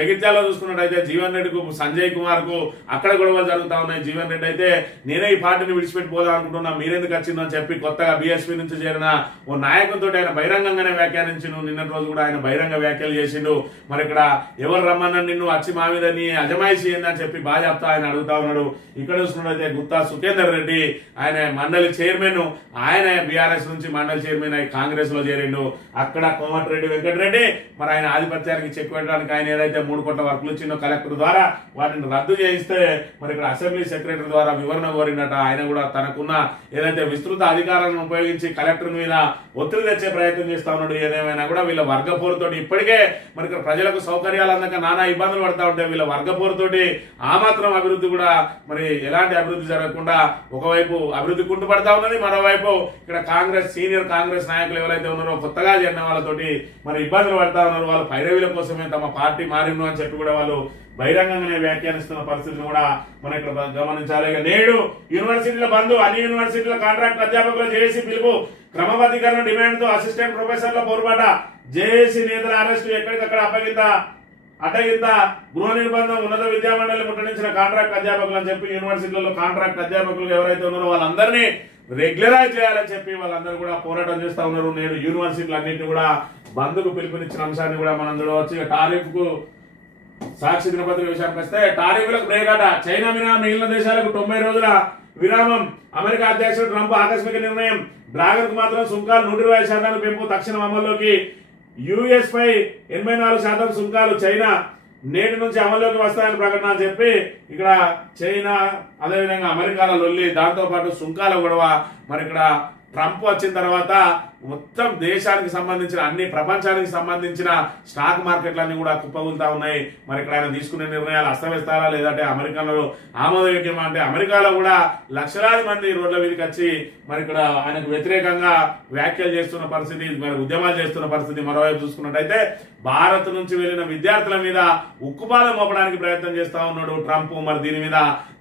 జగిత్యాలలో చూసుకున్నట్టయితే జీవన్ రెడ్డికు, సంజయ్ కుమార్ కు అక్కడ గొడవలు జరుగుతా ఉన్నాయి. జీవన్ రెడ్డి అయితే నేనే ఈ పార్టీని విడిచిపెట్టిపోదాం అనుకుంటున్నా, మీరెందుకు వచ్చిందని చెప్పి కొత్తగా బీఎస్పీ నుంచి చేరిన ఓ నాయకులతో ఆయన బహిరంగంగానే వ్యాఖ్యానించిండు. నిన్నటి రోజు కూడా ఆయన బహిరంగ వ్యాఖ్యలు చేసిండు. మరి ఇక్కడ ఎవరు రమ్మన్నా నిన్ను వచ్చి మా మీద నీ అజమాయిషి ఏందని చెప్పి బాగా చెప్తా ఆయన అడుగుతా ఉన్నాడు. ఇక్కడ చూసుకున్నట్లయితే గుత్తా సుఖేందర్ రెడ్డి ఆయన మండలి చైర్మన్, ఆయన బీఆర్ఎస్ నుంచి మండలి చైర్మన్ అయి కాంగ్రెస్ లో చేరిండు. అక్కడ కోమటిరెడ్డి వెంకటరెడ్డి మరి ఆయన ఆధిపత్యానికి చెక్ పెట్టడానికి ఆయన ఏదైతే 3 కోట్ల వర్కులు ఇచ్చిందో కలెక్టర్ ద్వారా వాటిని రద్దు చేయిస్తే మరి ఇక్కడ అసెంబ్లీ సెక్రటరీ ద్వారా వివరణ క్షమాపణ కోరినట. ఆయన కూడా తనకున్న ఏదైతే విస్తృత అధికారాలను ఉపయోగించి కలెక్టర్ మీద ఒత్తిడి తెచ్చే ప్రయత్నం చేస్తా ఉన్నాడు. ఏదేమైనా కూడా వీళ్ళ వర్గపోరుతోటి ఇప్పటికే మరి ఇక్కడ ప్రజలకు సౌకర్యాలు అందక నానా ఇబ్బందులు పడతా ఉంటే వీళ్ళ వర్గపోరుతోటి ఆ మాత్రం అభివృద్ధి కూడా మరి ఎలాంటి అభివృద్ధి జరగకుండా ఒకవైపు అభివృద్ధి కుంటుపడతా ఉన్నది, మరోవైపు ఇక్కడ సీనియర్ కాంగ్రెస్ నాయకులు ఎవరైతే ఉన్నారో కొత్తగా చేరిన వాళ్ళతోటి మరి ఇబ్బందులు పడతా ఉన్నారు. వాళ్ళ పైరవీల కోసమే తమ పార్టీ మారిండు అని చెప్పి కూడా వాళ్ళు బహిరంగంగానే వ్యాఖ్యానిస్తున్న పరిస్థితిని కూడా మనం ఇక్కడ గమనించాలి. ఇక నేడు యూనివర్సిటీల బంద్, అన్ని యూనివర్సిటీల కాంట్రాక్ట్ అధ్యాపకుల జేఏసీ పిలుపు, క్రమబద్ధీకరణ డిమాండ్ తో అసిస్టెంట్ ప్రొఫెసర్ల పోరుబాట, జేఏసీ నేతల అరెస్టు, ఎక్కడికక్కడ అడ్డగింత, గృహ నిర్బంధం, ఉన్నత విద్యామండలి ముట్టడించిన కాంట్రాక్ట్ అధ్యాపకులు అని చెప్పి యూనివర్సిటీలలో కాంట్రాక్ట్ అధ్యాపకులు ఎవరైతే ఉన్నారో వాళ్ళందరినీ రెగ్యులరైజ్ చేయాలని చెప్పి వాళ్ళందరూ కూడా పోరాటం చేస్తా ఉన్నారు. నేడు యూనివర్సిటీలు అన్నింటినీ కూడా బంద్కు పిలుపునిచ్చిన అంశాన్ని కూడా మనం చూడవచ్చు. ఇక టారిఫ్ కు సాక్షి దినపత్రిక విషయానికి వస్తే టారిఫ్లకు బ్రేక్ అట, చైనా మినహా మిగిలిన దేశాలకు 90 రోజుల విరామం, అమెరికా అధ్యక్షుడు ట్రంప్ ఆకస్మిక నిర్ణయం, డ్రాగన్ కు మాత్రం సుంకాలు 120% పెంపు తక్షణం అమల్లోకి, యుఎస్ పై 84% సుంకాలు చైనా నేటి నుంచి అమల్లోకి వస్తాయని ప్రకటన అని చెప్పి ఇక్కడ చైనా అదేవిధంగా అమెరికాల లొల్లి, దాంతో పాటు సుంకాల గొడవ. మరి ఇక్కడ ట్రంప్ వచ్చిన తర్వాత మొత్తం దేశానికి సంబంధించిన అన్ని ప్రపంచానికి సంబంధించిన స్టాక్ మార్కెట్లన్నీ కూడా కుప్పగులుతా ఉన్నాయి. మరి ఇక్కడ ఆయన తీసుకునే నిర్ణయాలు అస్తవ్యస్తాలా లేదంటే అమెరికాలో ఆమోదయోగ్యమా అంటే అమెరికాలో కూడా లక్షలాది మంది రోడ్ల మీదకి వచ్చి మరి ఇక్కడ ఆయనకు వ్యతిరేకంగా వ్యాఖ్యలు చేస్తున్న పరిస్థితి, మరి ఉద్యమాలు చేస్తున్న పరిస్థితి. మరోవైపు చూసుకున్నట్టయితే భారత్ నుంచి వెళ్లిన విద్యార్థుల మీద ఉక్కుపాదం మోపడానికి ప్రయత్నం చేస్తా ఉన్నాడు ట్రంప్. మరి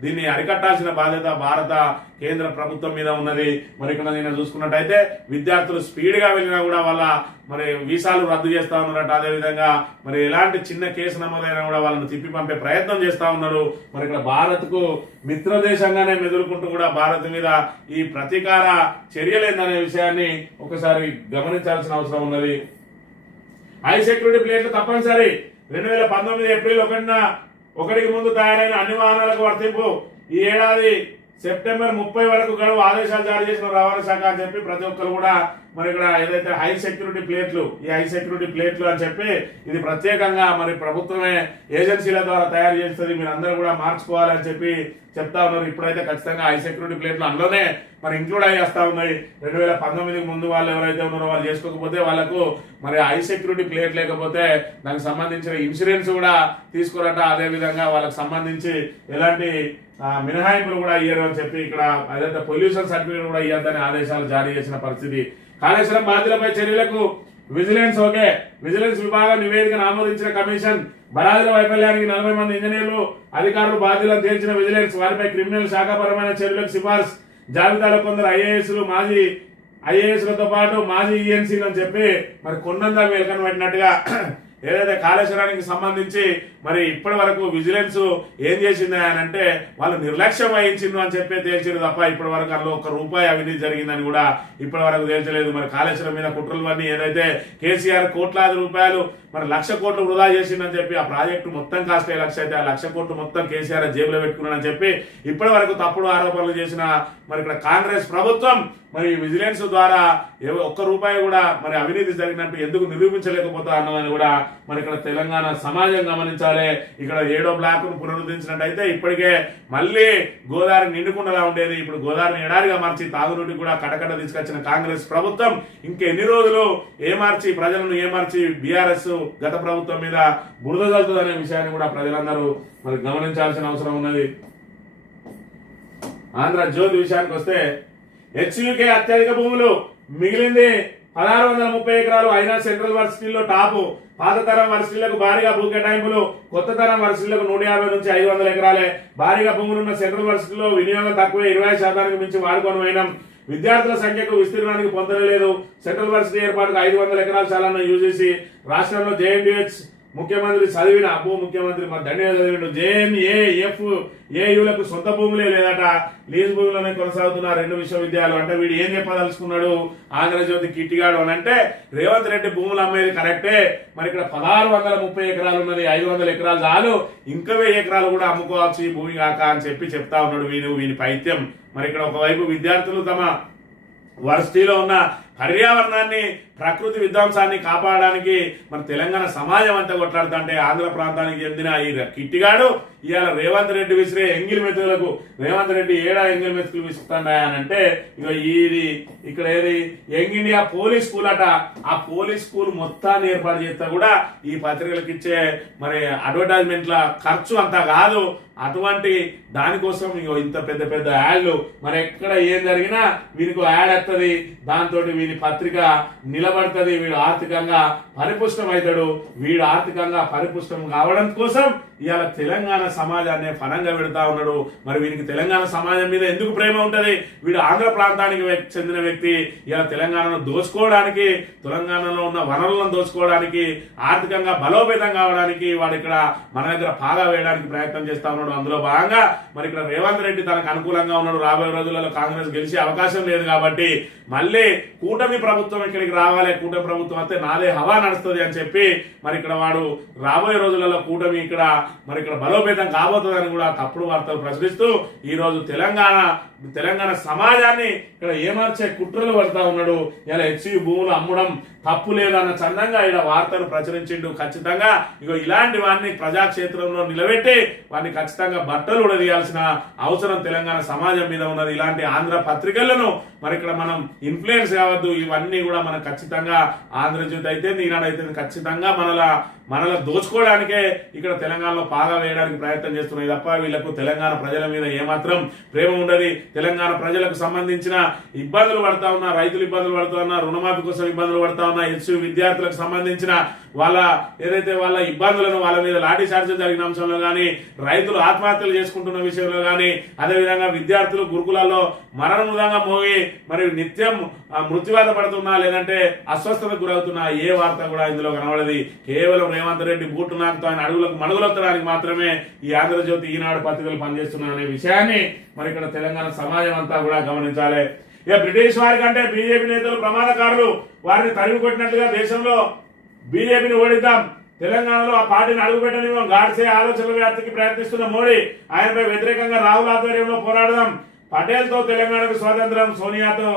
దీన్ని అరికట్టాల్సిన బాధ్యత భారత కేంద్ర ప్రభుత్వం మీద ఉన్నది. మరి ఇక్కడ నేను చూసుకున్నట్టయితే విద్యార్థులు స్పీడ్ గా వెళ్ళినా కూడా వాళ్ళ మరి వీసాలు రద్దు చేస్తా ఉన్నారట. అదేవిధంగా మరి ఎలాంటి చిన్న కేసు నమోదైనా కూడా వాళ్ళని తిప్పి పంపే ప్రయత్నం చేస్తా ఉన్నారు. మరి ఇక్కడ భారత్ కు మిత్ర దేశంగానే మెదులుకుంటూ కూడా భారత్ మీద ఈ ప్రతీకార చర్యలేదనే విషయాన్ని ఒకసారి గమనించాల్సిన అవసరం ఉన్నది. హై సెక్యూరిటీ ప్లేట్లు తప్పనిసరి, 2019 ఏప్రిల్ 1కి ముందు తయారైన అన్ని వాహనాలకు వర్తింపు, ఈ ఏడాది సెప్టెంబర్ 30 వరకు గడువు ఆదేశాలు జారీ చేసిన రవాణా శాఖ అని చెప్పి ప్రతి ఒక్కరు కూడా మరి ఇక్కడ ఏదైతే హై సెక్యూరిటీ ప్లేట్లు, ఈ హై సెక్యూరిటీ ప్లేట్లు అని చెప్పి ఇది ప్రత్యేకంగా మరి ప్రభుత్వమే ఏజెన్సీల ద్వారా తయారు చేస్తుంది, మీరు అందరూ కూడా మార్చుకోవాలని చెప్పి చెప్తా ఉన్నారు. ఇప్పుడైతే ఖచ్చితంగా హై సెక్యూరిటీ ప్లేట్లు అందులోనే మరి ఇంక్లూడ్ అయ్యి వస్తా ఉన్నాయి. 2019కి ముందు వాళ్ళు ఎవరైతే ఉన్నారో వాళ్ళు చేసుకోకపోతే వాళ్ళకు మరి హై సెక్యూరిటీ ప్లేట్ లేకపోతే దానికి సంబంధించిన ఇన్సూరెన్స్ కూడా తీసుకోరట. అదేవిధంగా వాళ్ళకి సంబంధించి ఎలాంటి మినహాయింపులు కూడా ఇయ్యరు అని చెప్పి ఇక్కడ ఏదైతే పొల్యూషన్ సర్టిఫికేట్ కూడా ఇవ్వద్దని ఆదేశాలు జారీ చేసిన పరిస్థితి. కాళేశ్వరం బాధ్యులపై చర్యలకు విజిలెన్స్ ఓకే, విజిలెన్స్ విభాగం నివేదికను ఆమోదించిన కమిషన్, బడాదుల వైఫల్యానికి 40 మంది ఇంజనీర్లు అధికారులు బాధ్యులను తేల్చిన విజిలెన్స్, వారిపై క్రిమినల్ శాఖాపరమైన చర్యలకు సిఫార్సు, జాబితాలో కొందరు ఐఏఎస్లు మాజీ ఐఏఎస్లతో పాటు మాజీ ఈఎన్సీలు అని చెప్పి మరి కొండంతా వేలకను పెట్టినట్టుగా ఏదైతే కాళేశ్వరానికి సంబంధించి మరి ఇప్పటి వరకు విజిలెన్స్ ఏం చేసింది అని అంటే వాళ్ళు నిర్లక్ష్యం వహించింది అని చెప్పి తేల్చారు తప్ప ఇప్పటి వరకు అందులో ₹1 అవినీతి జరిగిందని కూడా ఇప్పటి వరకు తేల్చలేదు. మరి కాళేశ్వరం మీద కుట్రలన్నీ ఏదైతే కేసీఆర్ కోట్లాది రూపాయలు మరి 1,00,000 కోట్లు వృధా చేసిందని చెప్పి ఆ ప్రాజెక్టు మొత్తం కాస్ట్ 1,00,000 అయితే ఆ 1,00,000 కోట్లు మొత్తం కేసీఆర్ జేబులో పెట్టుకున్నాడని చెప్పి ఇప్పటి వరకు తప్పుడు ఆరోపణలు చేసిన మరి ఇక్కడ కాంగ్రెస్ ప్రభుత్వం మరి విజిలెన్స్ ద్వారా ₹1 కూడా మరి అవినీతి జరిగినట్టు ఎందుకు నిరూపించలేకపోతా అన్నదని కూడా మరి ఇక్కడ తెలంగాణ సమాజం గమనించాలి. ఇక్కడ 7వ బ్లాక్ ను పునరుద్ధరించినట్టయితే ఇప్పటికే మళ్ళీ గోదావరి నిండుకుండలా ఉండేది, ఇప్పుడు గోదావరిని ఎడారిగా మార్చి తాగునీటికి కూడా కటకట తీసుకొచ్చిన కాంగ్రెస్ ప్రభుత్వం ఇంకెన్ని రోజులు ఏమార్చి ప్రజలను ఏమార్చి బీఆర్ఎస్ గత ప్రభుత్వం మీద బురద జల్లుతుందనే విషయాన్ని కూడా ప్రజలందరూ మరి గమనించాల్సిన అవసరం ఉన్నది. ఆంధ్రజ్యోతి విషయానికి వస్తే హెచ్యూకే అత్యధిక భూములు, మిగిలింది 1630 ఎకరాలు, అయినా సెంట్రల్ వర్సిటీల్లో టాపు. పాత తరం వర్సిటీలకు భారీగా భూ కేటాయింపులు, కొత్త తరం వర్సిటీలకు 150 నుంచి 500 ఎకరాలే. భారీగా భూములున్న సెంట్రల్ వర్సిటీలో వినియోగం తక్కువే, 20% మించి వాడుకొని పోయినాం. విద్యార్థుల సంఖ్యకు విస్తీర్ణానికి పొందలేదు. సెంట్రల్ వర్సిటీ ఏర్పాటుకు 500 ఎకరాల చాలన్న యూజీసీ. రాష్ట్రంలో జేఎన్టీహెచ్ ముఖ్యమంత్రి చదివిన ముఖ్యమంత్రి మా దండిగా చదివిండు. జేఎన్ఏఎఫ్ఏయులకు సొంత భూములే లేదట, లీజ్ భూములనే కొనసాగుతున్న 2 విశ్వవిద్యాలయాలు. అంటే వీడు ఏం చెప్పదలుచుకున్నాడు ఆంధ్రజ్యోతి కిట్టిగాడు అని అంటే రేవంత్ రెడ్డి భూములు అమ్మేది కరెక్టే, మరి ఇక్కడ 1630 ఎకరాలు ఉన్నది, 500 ఎకరాలు చాలు, ఇంకా 1000 ఎకరాలు కూడా అమ్ముకోవచ్చు ఈ భూమి కాక అని చెప్పి చెప్తా ఉన్నాడు వీని పైత్యం. మరి ఇక్కడ ఒకవైపు విద్యార్థులు తమ వర్సిటీలో ఉన్న పర్యావరణాన్ని ప్రకృతి విధ్వంసాన్ని కాపాడడానికి మన తెలంగాణ సమాజం అంతా కొట్లాడుతుంటే ఆంధ్ర ప్రాంతానికి చెందిన ఈ కిట్టిగాడు ఇవాళ రేవంత్ రెడ్డి విసిరే ఎంగిల్ మెతుకులకు రేవంత్ రెడ్డి ఏడా ఎంగిల్ మెతుకులు విసుకుతున్నాయనంటే ఇక ఇది ఇక్కడ ఏది యంగ్ ఇండియా పోలీస్ స్కూల్ అట. ఆ పోలీస్ స్కూల్ మొత్తాన్ని ఏర్పాటు చేస్తా కూడా ఈ పత్రికలకు ఇచ్చే మరి అడ్వర్టైజ్మెంట్ల ఖర్చు అంతా కాదు. అటువంటి దానికోసం ఇంత పెద్ద పెద్ద యాడ్లు మరి ఎక్కడ ఏం జరిగినా వీనికి యాడ్ వస్తుంది, దాంతో వీని పత్రిక నిలబడుతుంది, వీడు ఆర్థికంగా పరిపుష్టం అవుతాడు. వీడు ఆర్థికంగా పరిపుష్టం కావడం కోసం ఇవాళ తెలంగాణ సమాజాన్ని ఫలంగా పెడతా ఉన్నాడు. మరి వీనికి తెలంగాణ సమాజం మీద ఎందుకు ప్రేమ ఉంటది? వీడు ఆంధ్ర ప్రాంతానికి చెందిన వ్యక్తి. ఇలా తెలంగాణను దోచుకోవడానికి, తెలంగాణలో ఉన్న వనరులను దోచుకోవడానికి, ఆర్థికంగా బలోపేతం కావడానికి వాడు ఇక్కడ మన దగ్గర పాగా వేయడానికి ప్రయత్నం చేస్తా ఉన్నాడు. అందులో భాగంగా మరి ఇక్కడ రేవంత్ రెడ్డి తనకు అనుకూలంగా ఉన్నాడు. రాబోయే రోజులలో కాంగ్రెస్ గెలిచే అవకాశం లేదు కాబట్టి మళ్ళీ కూటమి ప్రభుత్వం ఇక్కడికి రావాలి, కూటమి ప్రభుత్వం అయితే నాదే హవా నడుస్తుంది అని చెప్పి మరి ఇక్కడ వాడు రాబోయే రోజులలో కూటమి ఇక్కడ మరి ఇక్కడ బలోపేతం కాబోతుందని కూడా తప్పుడు వార్తలు ప్రచురిస్తూ ఈ రోజు తెలంగాణ సమాజాన్ని ఇక్కడ ఏమార్చే కుట్రలు పడతా ఉన్నాడు. ఇలా హెచ్సి భూములు అమ్మడం తప్పు లేదన్న చందంగా ఇలా వార్తలు ప్రచురించిండు. ఖచ్చితంగా ఇలాంటి వాడిని ప్రజాక్షేత్రంలో నిలబెట్టి వాడిని ఖచ్చితంగా బట్టలు ఉడదీయాల్సిన అవసరం తెలంగాణ సమాజం మీద ఉన్నది. ఇలాంటి ఆంధ్ర పత్రికలను మరి ఇక్కడ మనం ఇన్ఫ్లుయెన్స్ కావద్దు. ఇవన్నీ కూడా మనం ఖచ్చితంగా ఆంధ్రజ్యోతి అయితే ఈనాడు అయితే ఖచ్చితంగా మనల దోచుకోవడానికే ఇక్కడ తెలంగాణలో పాగా వేయడానికి ప్రయత్నం చేస్తున్నాయి తప్ప వీళ్లకు తెలంగాణ ప్రజల మీద ఏమాత్రం ప్రేమ ఉండదు. తెలంగాణ ప్రజలకు సంబంధించిన ఇబ్బందులు పడతా ఉన్నా, రైతులు ఇబ్బందులు పడుతూ ఉన్నా, రుణమాఫీ కోసం ఇబ్బందులు పడతా ఉన్నా, ఎస్సీ విద్యార్థులకు సంబంధించిన వాళ్ళ ఇబ్బందులను వాళ్ళ మీద లాఠీ చార్జీలు జరిగిన అంశంలో కానీ, రైతులు ఆత్మహత్యలు చేసుకుంటున్న విషయంలో కానీ, అదేవిధంగా విద్యార్థులు గురుకులాల్లో మరణముదంగా మోగి మరి నిత్యం మృత్యువాత పడుతున్నా లేదంటే అస్వస్థతకు గురవుతున్నా ఏ వార్త కూడా ఇందులో కనబడది. కేవలం రేవంత్ రెడ్డి బూటు నాకుతో ఆయన అడుగులకు మడుగులొత్తడానికి మాత్రమే ఈ ఆంధ్రజ్యోతి ఈనాడు పత్రికలు పనిచేస్తున్నాయి అనే విషయాన్ని మరి ఇక్కడ తెలంగాణ సమాజం అంతా కూడా గమనించాలి. ఇక బ్రిటిష్ వారి కంటే బీజేపీ నేతలు ప్రమాదకారులు, వారిని తరిమి కొట్టినట్లుగా దేశంలో బీజేపీని ఓడిద్దాం, తెలంగాణలో ఆ పార్టీని అడుగుపెట్టనివ్వం, గాడ్సే ఆలోచనల వ్యాప్తికి ప్రయత్నిస్తున్న మోడీ, ఆయనపై వ్యతిరేకంగా రాహుల్ ఆధ్వర్యంలో పోరాడదాం, పటేల్తో తెలంగాణకు స్వాతంత్రం, సోనియాతో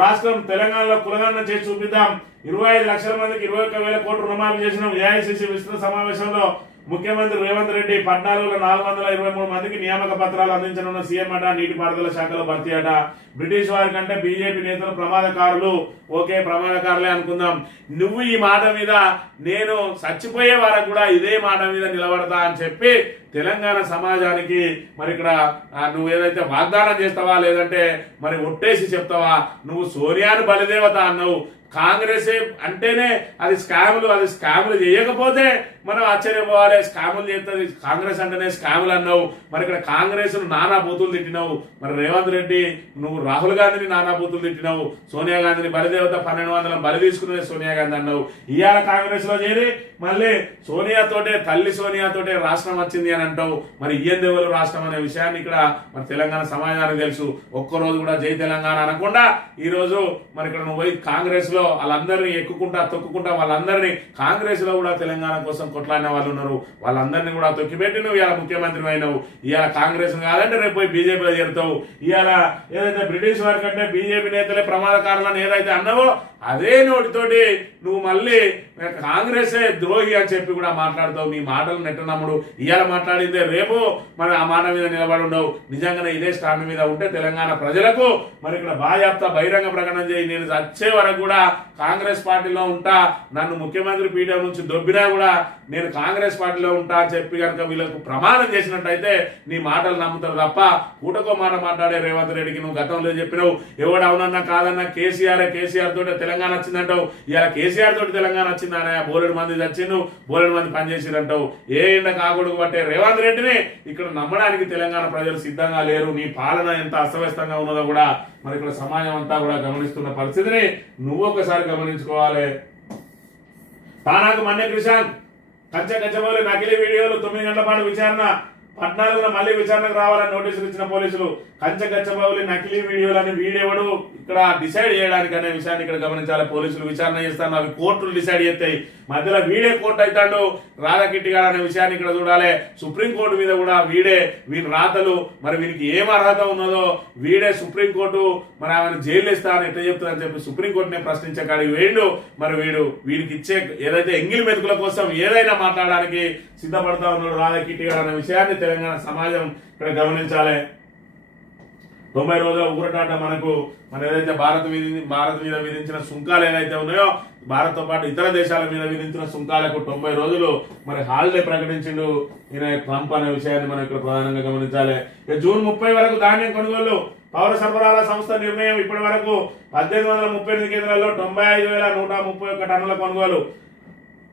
రాష్ట్రం, తెలంగాణలో కులగణన చేసి చూపిద్దాం, 25 లక్షల మందికి 21,000 కోట్లు రుణమాఫీ చేసిన ఏఐసిసి విస్తృత సమావేశంలో ముఖ్యమంత్రి రేవంత్ రెడ్డి 14లో 423 మందికి నియామక పత్రాలు అందించనున్న సీఎం అట, నీటిపారుదల శాఖలో భర్తీ అట. బ్రిటిష్ వారి కంటే బీజేపీ నేతలు ప్రమాదకారులు, ఓకే ప్రమాదకారులే అనుకుందాం. నువ్వు ఈ మాట మీద నేను చచ్చిపోయే వరకు కూడా ఇదే మాట మీద నిలబడతా అని చెప్పి తెలంగాణ సమాజానికి మరి ఇక్కడ నువ్వు ఏదైతే వాగ్దానం చేస్తావా లేదంటే మరి ఒట్టేసి చెప్తావా? నువ్వు సోనియాను బలిదేవత అన్నావు. కాంగ్రెస్ అంటేనే అది స్కాములు చేయకపోతే మనం ఆశ్చర్యపోవాలి. స్కాములు చేస్తుంది కాంగ్రెస్ అంటేనే స్కాములు అన్నావు. మరి ఇక్కడ కాంగ్రెస్ నానా బూతులు తిట్టినావు. మరి రేవంత్ రెడ్డి నువ్వు రాహుల్ గాంధీని నానా బూతులు తిట్టినావు. సోనియా గాంధీని బలిదేవత 1200 బలి తీసుకునే సోనియా గాంధీ అన్నావు. ఇవాళ కాంగ్రెస్ లో చేరి మళ్ళీ తల్లి సోనియాతోటే రాష్ట్రం వచ్చింది అని అంటావు. మరి ఇయ్యందేవులు రాష్ట్రం అనే విషయాన్ని ఇక్కడ మరి తెలంగాణ సమాజానికి తెలుసు. ఒక్కరోజు కూడా జై తెలంగాణ అనకుండా ఈ రోజు మరి ఇక్కడ నువ్వు పోయి కాంగ్రెస్ లో వాళ్ళందరినీ ఎక్కుకుంటా తొక్కుకుంటా వాళ్ళందరినీ కాంగ్రెస్ లో కూడా తెలంగాణ కోసం కొట్లాడిన వాళ్ళు ఉన్నారు. వాళ్ళందరినీ కూడా తొక్కిపెట్టి నువ్వు ఇవాళ ముఖ్యమంత్రి అయినావు. ఇవాళ కాంగ్రెస్ కాదంటే రేపు పోయి బీజేపీలో చేరుతావు. ఇవాళ ఏదైతే బ్రిటిష్ వారి కంటే బీజేపీ నేతలే ప్రమాదకారులని ఏదైతే అన్నావో అదే నోటితోటి నువ్వు మళ్ళీ కాంగ్రెసే ద్రోహి అని చెప్పి కూడా మాట్లాడతావు. నీ మాటలు నెట్ట నమ్ముడు. ఇవాళ మాట్లాడిందే రేపు మరి ఆ మాట మీద నిలబడి ఉండవు. నిజంగానే ఇదే స్టాండ్ మీద ఉంటే తెలంగాణ ప్రజలకు మరి ఇక్కడ బాధ్యత బహిరంగ ప్రకటన చేయి. నేను వచ్చే వరకు కూడా కాంగ్రెస్ పార్టీలో ఉంటా, నన్ను ముఖ్యమంత్రి పీఠం నుంచి దొబ్బినా కూడా నేను కాంగ్రెస్ పార్టీలో ఉంటా అని చెప్పి కనుక వీళ్ళకు ప్రమాణం చేసినట్టయితే నీ మాటలు నమ్ముతారు తప్ప కూటకో మాట మాట్లాడే రేవంత్ రెడ్డికి నువ్వు గతంలో చెప్పినావు. ఎవడు అవునన్నా కాదన్నా కేసీఆర్ తోటే తెలంగాణ వచ్చిందంటావు. ఇలా కేసీఆర్ తోటి తెలంగాణ వచ్చిందనే బోలెడు మంది చచ్చిండు, బోలెడు మంది పనిచేసిరంటావు. ఏ ఎండ కాకూడదు పట్టే రేవంత్ రెడ్డిని ఇక్కడ నమ్మడానికి తెలంగాణ ప్రజలు సిద్ధంగా లేరు. నీ పాలన ఎంత అస్తవ్యస్తంగా ఉన్నదో కూడా మరి ఇక్కడ సమాజం అంతా కూడా గమనిస్తున్న పరిస్థితిని నువ్వు ఒకసారి గమనించుకోవాలి. తానాకు మన్య క్రిషాంక్ కచ్చబోలి నకిలీ వీడియోలు 9 గంటల పాటు విచారణ, 14న మళ్ళీ విచారణకు రావాలని నోటీసులు ఇచ్చిన పోలీసులు. కంచగచ్చబౌలి నకిలీ వీడియోలని వీడెవడు ఇక్కడ డిసైడ్ చేయడానికి అనే విషయాన్ని ఇక్కడ గమనించాలి. పోలీసులు విచారణ చేస్తాను, అవి కోర్టులు డిసైడ్ చేస్తాయి. మధ్యలో వీడే కోర్టు అవుతాడు రాధాకిట్టిగాడు అనే విషయాన్ని ఇక్కడ చూడాలి. సుప్రీంకోర్టు మీద కూడా వీని రాతలు మరి వీనికి ఏం అర్హత ఉన్నదో వీడే సుప్రీంకోర్టు మరి ఆమెను జైలు ఇస్తా అని ఎట్లా చెప్తుందని చెప్పి సుప్రీంకోర్టునే ప్రశ్నించే కాడికి వేయండు. మరి వీడికి ఇచ్చే ఏదైతే ఎంగిల్ మెతుకుల కోసం ఏదైనా మాట్లాడడానికి సిద్ధపడతా ఉన్నాడు రాధాకిట్టిగాడు అనే విషయాన్ని తెలంగాణ సమాజం ఇక్కడ గమనించాలి. 90 రోజుల ఊరటాట మన ఏదైతే భారత్ మీద విధించిన సుంకాలు ఏదైతే ఉన్నాయో భారత్తో పాటు ఇతర దేశాల మీద విధించిన సుంకాలకు 90 రోజులు మరి హాలిడే ప్రకటించిండు ఈయన ట్రంప్ అనే విషయాన్ని మనం ఇక్కడ ప్రధానంగా గమనించాలి. జూన్ 30 వరకు ధాన్యం కొనుగోలు పౌర సరఫరాల సంస్థ నిర్ణయం. ఇప్పటి వరకు 1838 కేంద్రాల్లో 95,131 టన్నుల కొనుగోలు.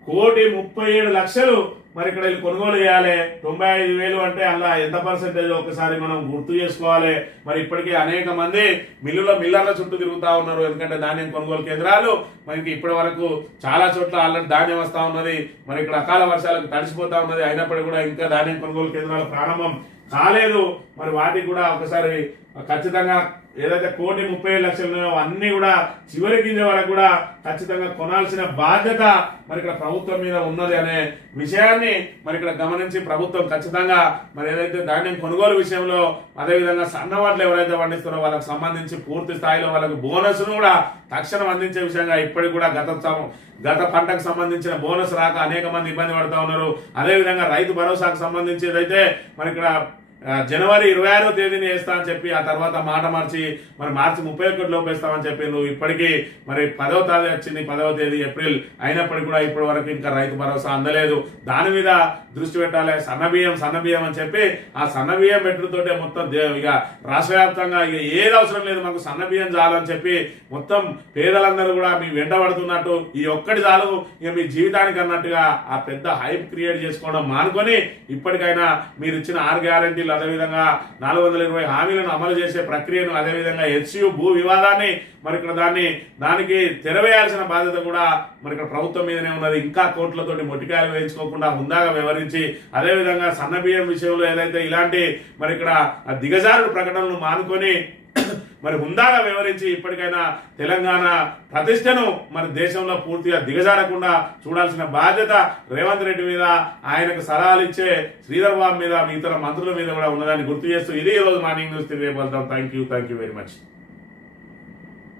1,37,00,000 మరి ఇక్కడ వీళ్ళు కొనుగోలు చేయాలి. 95,000 అంటే అలా ఎంత పర్సెంటేజ్ ఒకసారి మనం గుర్తు చేసుకోవాలి. మరి ఇప్పటికీ అనేక మంది మిల్లర్ల చుట్టూ తిరుగుతా ఉన్నారు. ఎందుకంటే ధాన్యం కొనుగోలు కేంద్రాలు మనకి ఇప్పటి వరకు చాలా చోట్ల ఆల్రెడీ ధాన్యం వస్తా ఉన్నది. మరి ఇక్కడ అకాల వర్షాలకు తడిసిపోతా ఉన్నది. అయినప్పటికీ కూడా ఇంకా ధాన్యం కొనుగోలు కేంద్రాలు ప్రారంభం కాలేదు. మరి వాటికి కూడా ఒకసారి ఖచ్చితంగా ఏదైతే 1,30,00,000 ఉన్నాయో అన్ని కూడా చివరి గింజ వరకు కూడా ఖచ్చితంగా కొనాల్సిన బాధ్యత మరి ఇక్కడ ప్రభుత్వం మీద ఉన్నది అనే విషయాన్ని మరి ఇక్కడ గమనించి ప్రభుత్వం ఖచ్చితంగా మరి ఏదైతే ధాన్యం కొనుగోలు విషయంలో అదేవిధంగా సన్నవాట్లు ఎవరైతే పండిస్తారో వాళ్ళకి సంబంధించి పూర్తి స్థాయిలో వాళ్ళకి బోనస్ ను కూడా తక్షణం అందించే విషయంగా ఇప్పటికి కూడా గత పంటకు సంబంధించిన బోనస్ రాక అనేక మంది ఇబ్బంది పడుతూ ఉన్నారు. అదేవిధంగా రైతు భరోసాకు సంబంధించి ఏదైతే మరి ఇక్కడ జనవరి 26వ తేదీని వేస్తా అని చెప్పి ఆ తర్వాత మాట మార్చి మరి మార్చి 31 లోపు వేస్తామని చెప్పి నువ్వు ఇప్పటికీ మరి 10వ తేదీ వచ్చింది, 10వ తేదీ ఏప్రిల్ అయినప్పటికీ కూడా ఇప్పటి వరకు ఇంకా రైతు భరోసా అందలేదు. దాని మీద దృష్టి పెట్టాలి. సన్నబియ్యం అని చెప్పి ఆ సన్నబియ్యం పెట్టుతోటే మొత్తం ఇక రాష్ట్ర వ్యాప్తంగా ఇక ఏది అవసరం లేదు మాకు సన్నబియ్యం చాలని చెప్పి మొత్తం పేదలందరూ కూడా మీ వెంట పడుతున్నట్టు ఈ ఒక్కటి చాలు ఇక మీ జీవితానికి అన్నట్టుగా ఆ పెద్ద హైప్ క్రియేట్ చేసుకోవడం మానుకొని ఇప్పటికైనా మీరు ఇచ్చిన 6 గ్యారెంటీలు అదేవిధంగా 420 హామీలను అమలు చేసే ప్రక్రియను అదేవిధంగా హెచ్యు భూ వివాదాన్ని మరి ఇక్కడ దానికి తెరవేయాల్సిన బాధ్యత కూడా మరి ఇక్కడ ప్రభుత్వం మీదనే ఉన్నది. ఇంకా కోర్టులతోటి మొట్టికాయలు వేయించుకోకుండా హుందాగా వ్యవహరించి అదేవిధంగా సన్నబియ్యం విషయంలో ఏదైతే ఇలాంటి మరి ఇక్కడ దిగజారుడు ప్రకటనలు మానుకొని మరి హుందాగా వ్యవహరించి ఇప్పటికైనా తెలంగాణ ప్రతిష్టను మరి దేశంలో పూర్తిగా దిగజారకుండా చూడాల్సిన బాధ్యత రేవంత్ రెడ్డి మీద ఆయనకు సలహాలు ఇచ్చే శ్రీధర్ బాబు మీద ఇతర మంత్రుల మీద కూడా ఉన్నదాన్ని గుర్తు చేస్తూ ఇది ఈ రోజు మార్నింగ్ న్యూస్. రేపు వెళ్తాం. Thank you very much.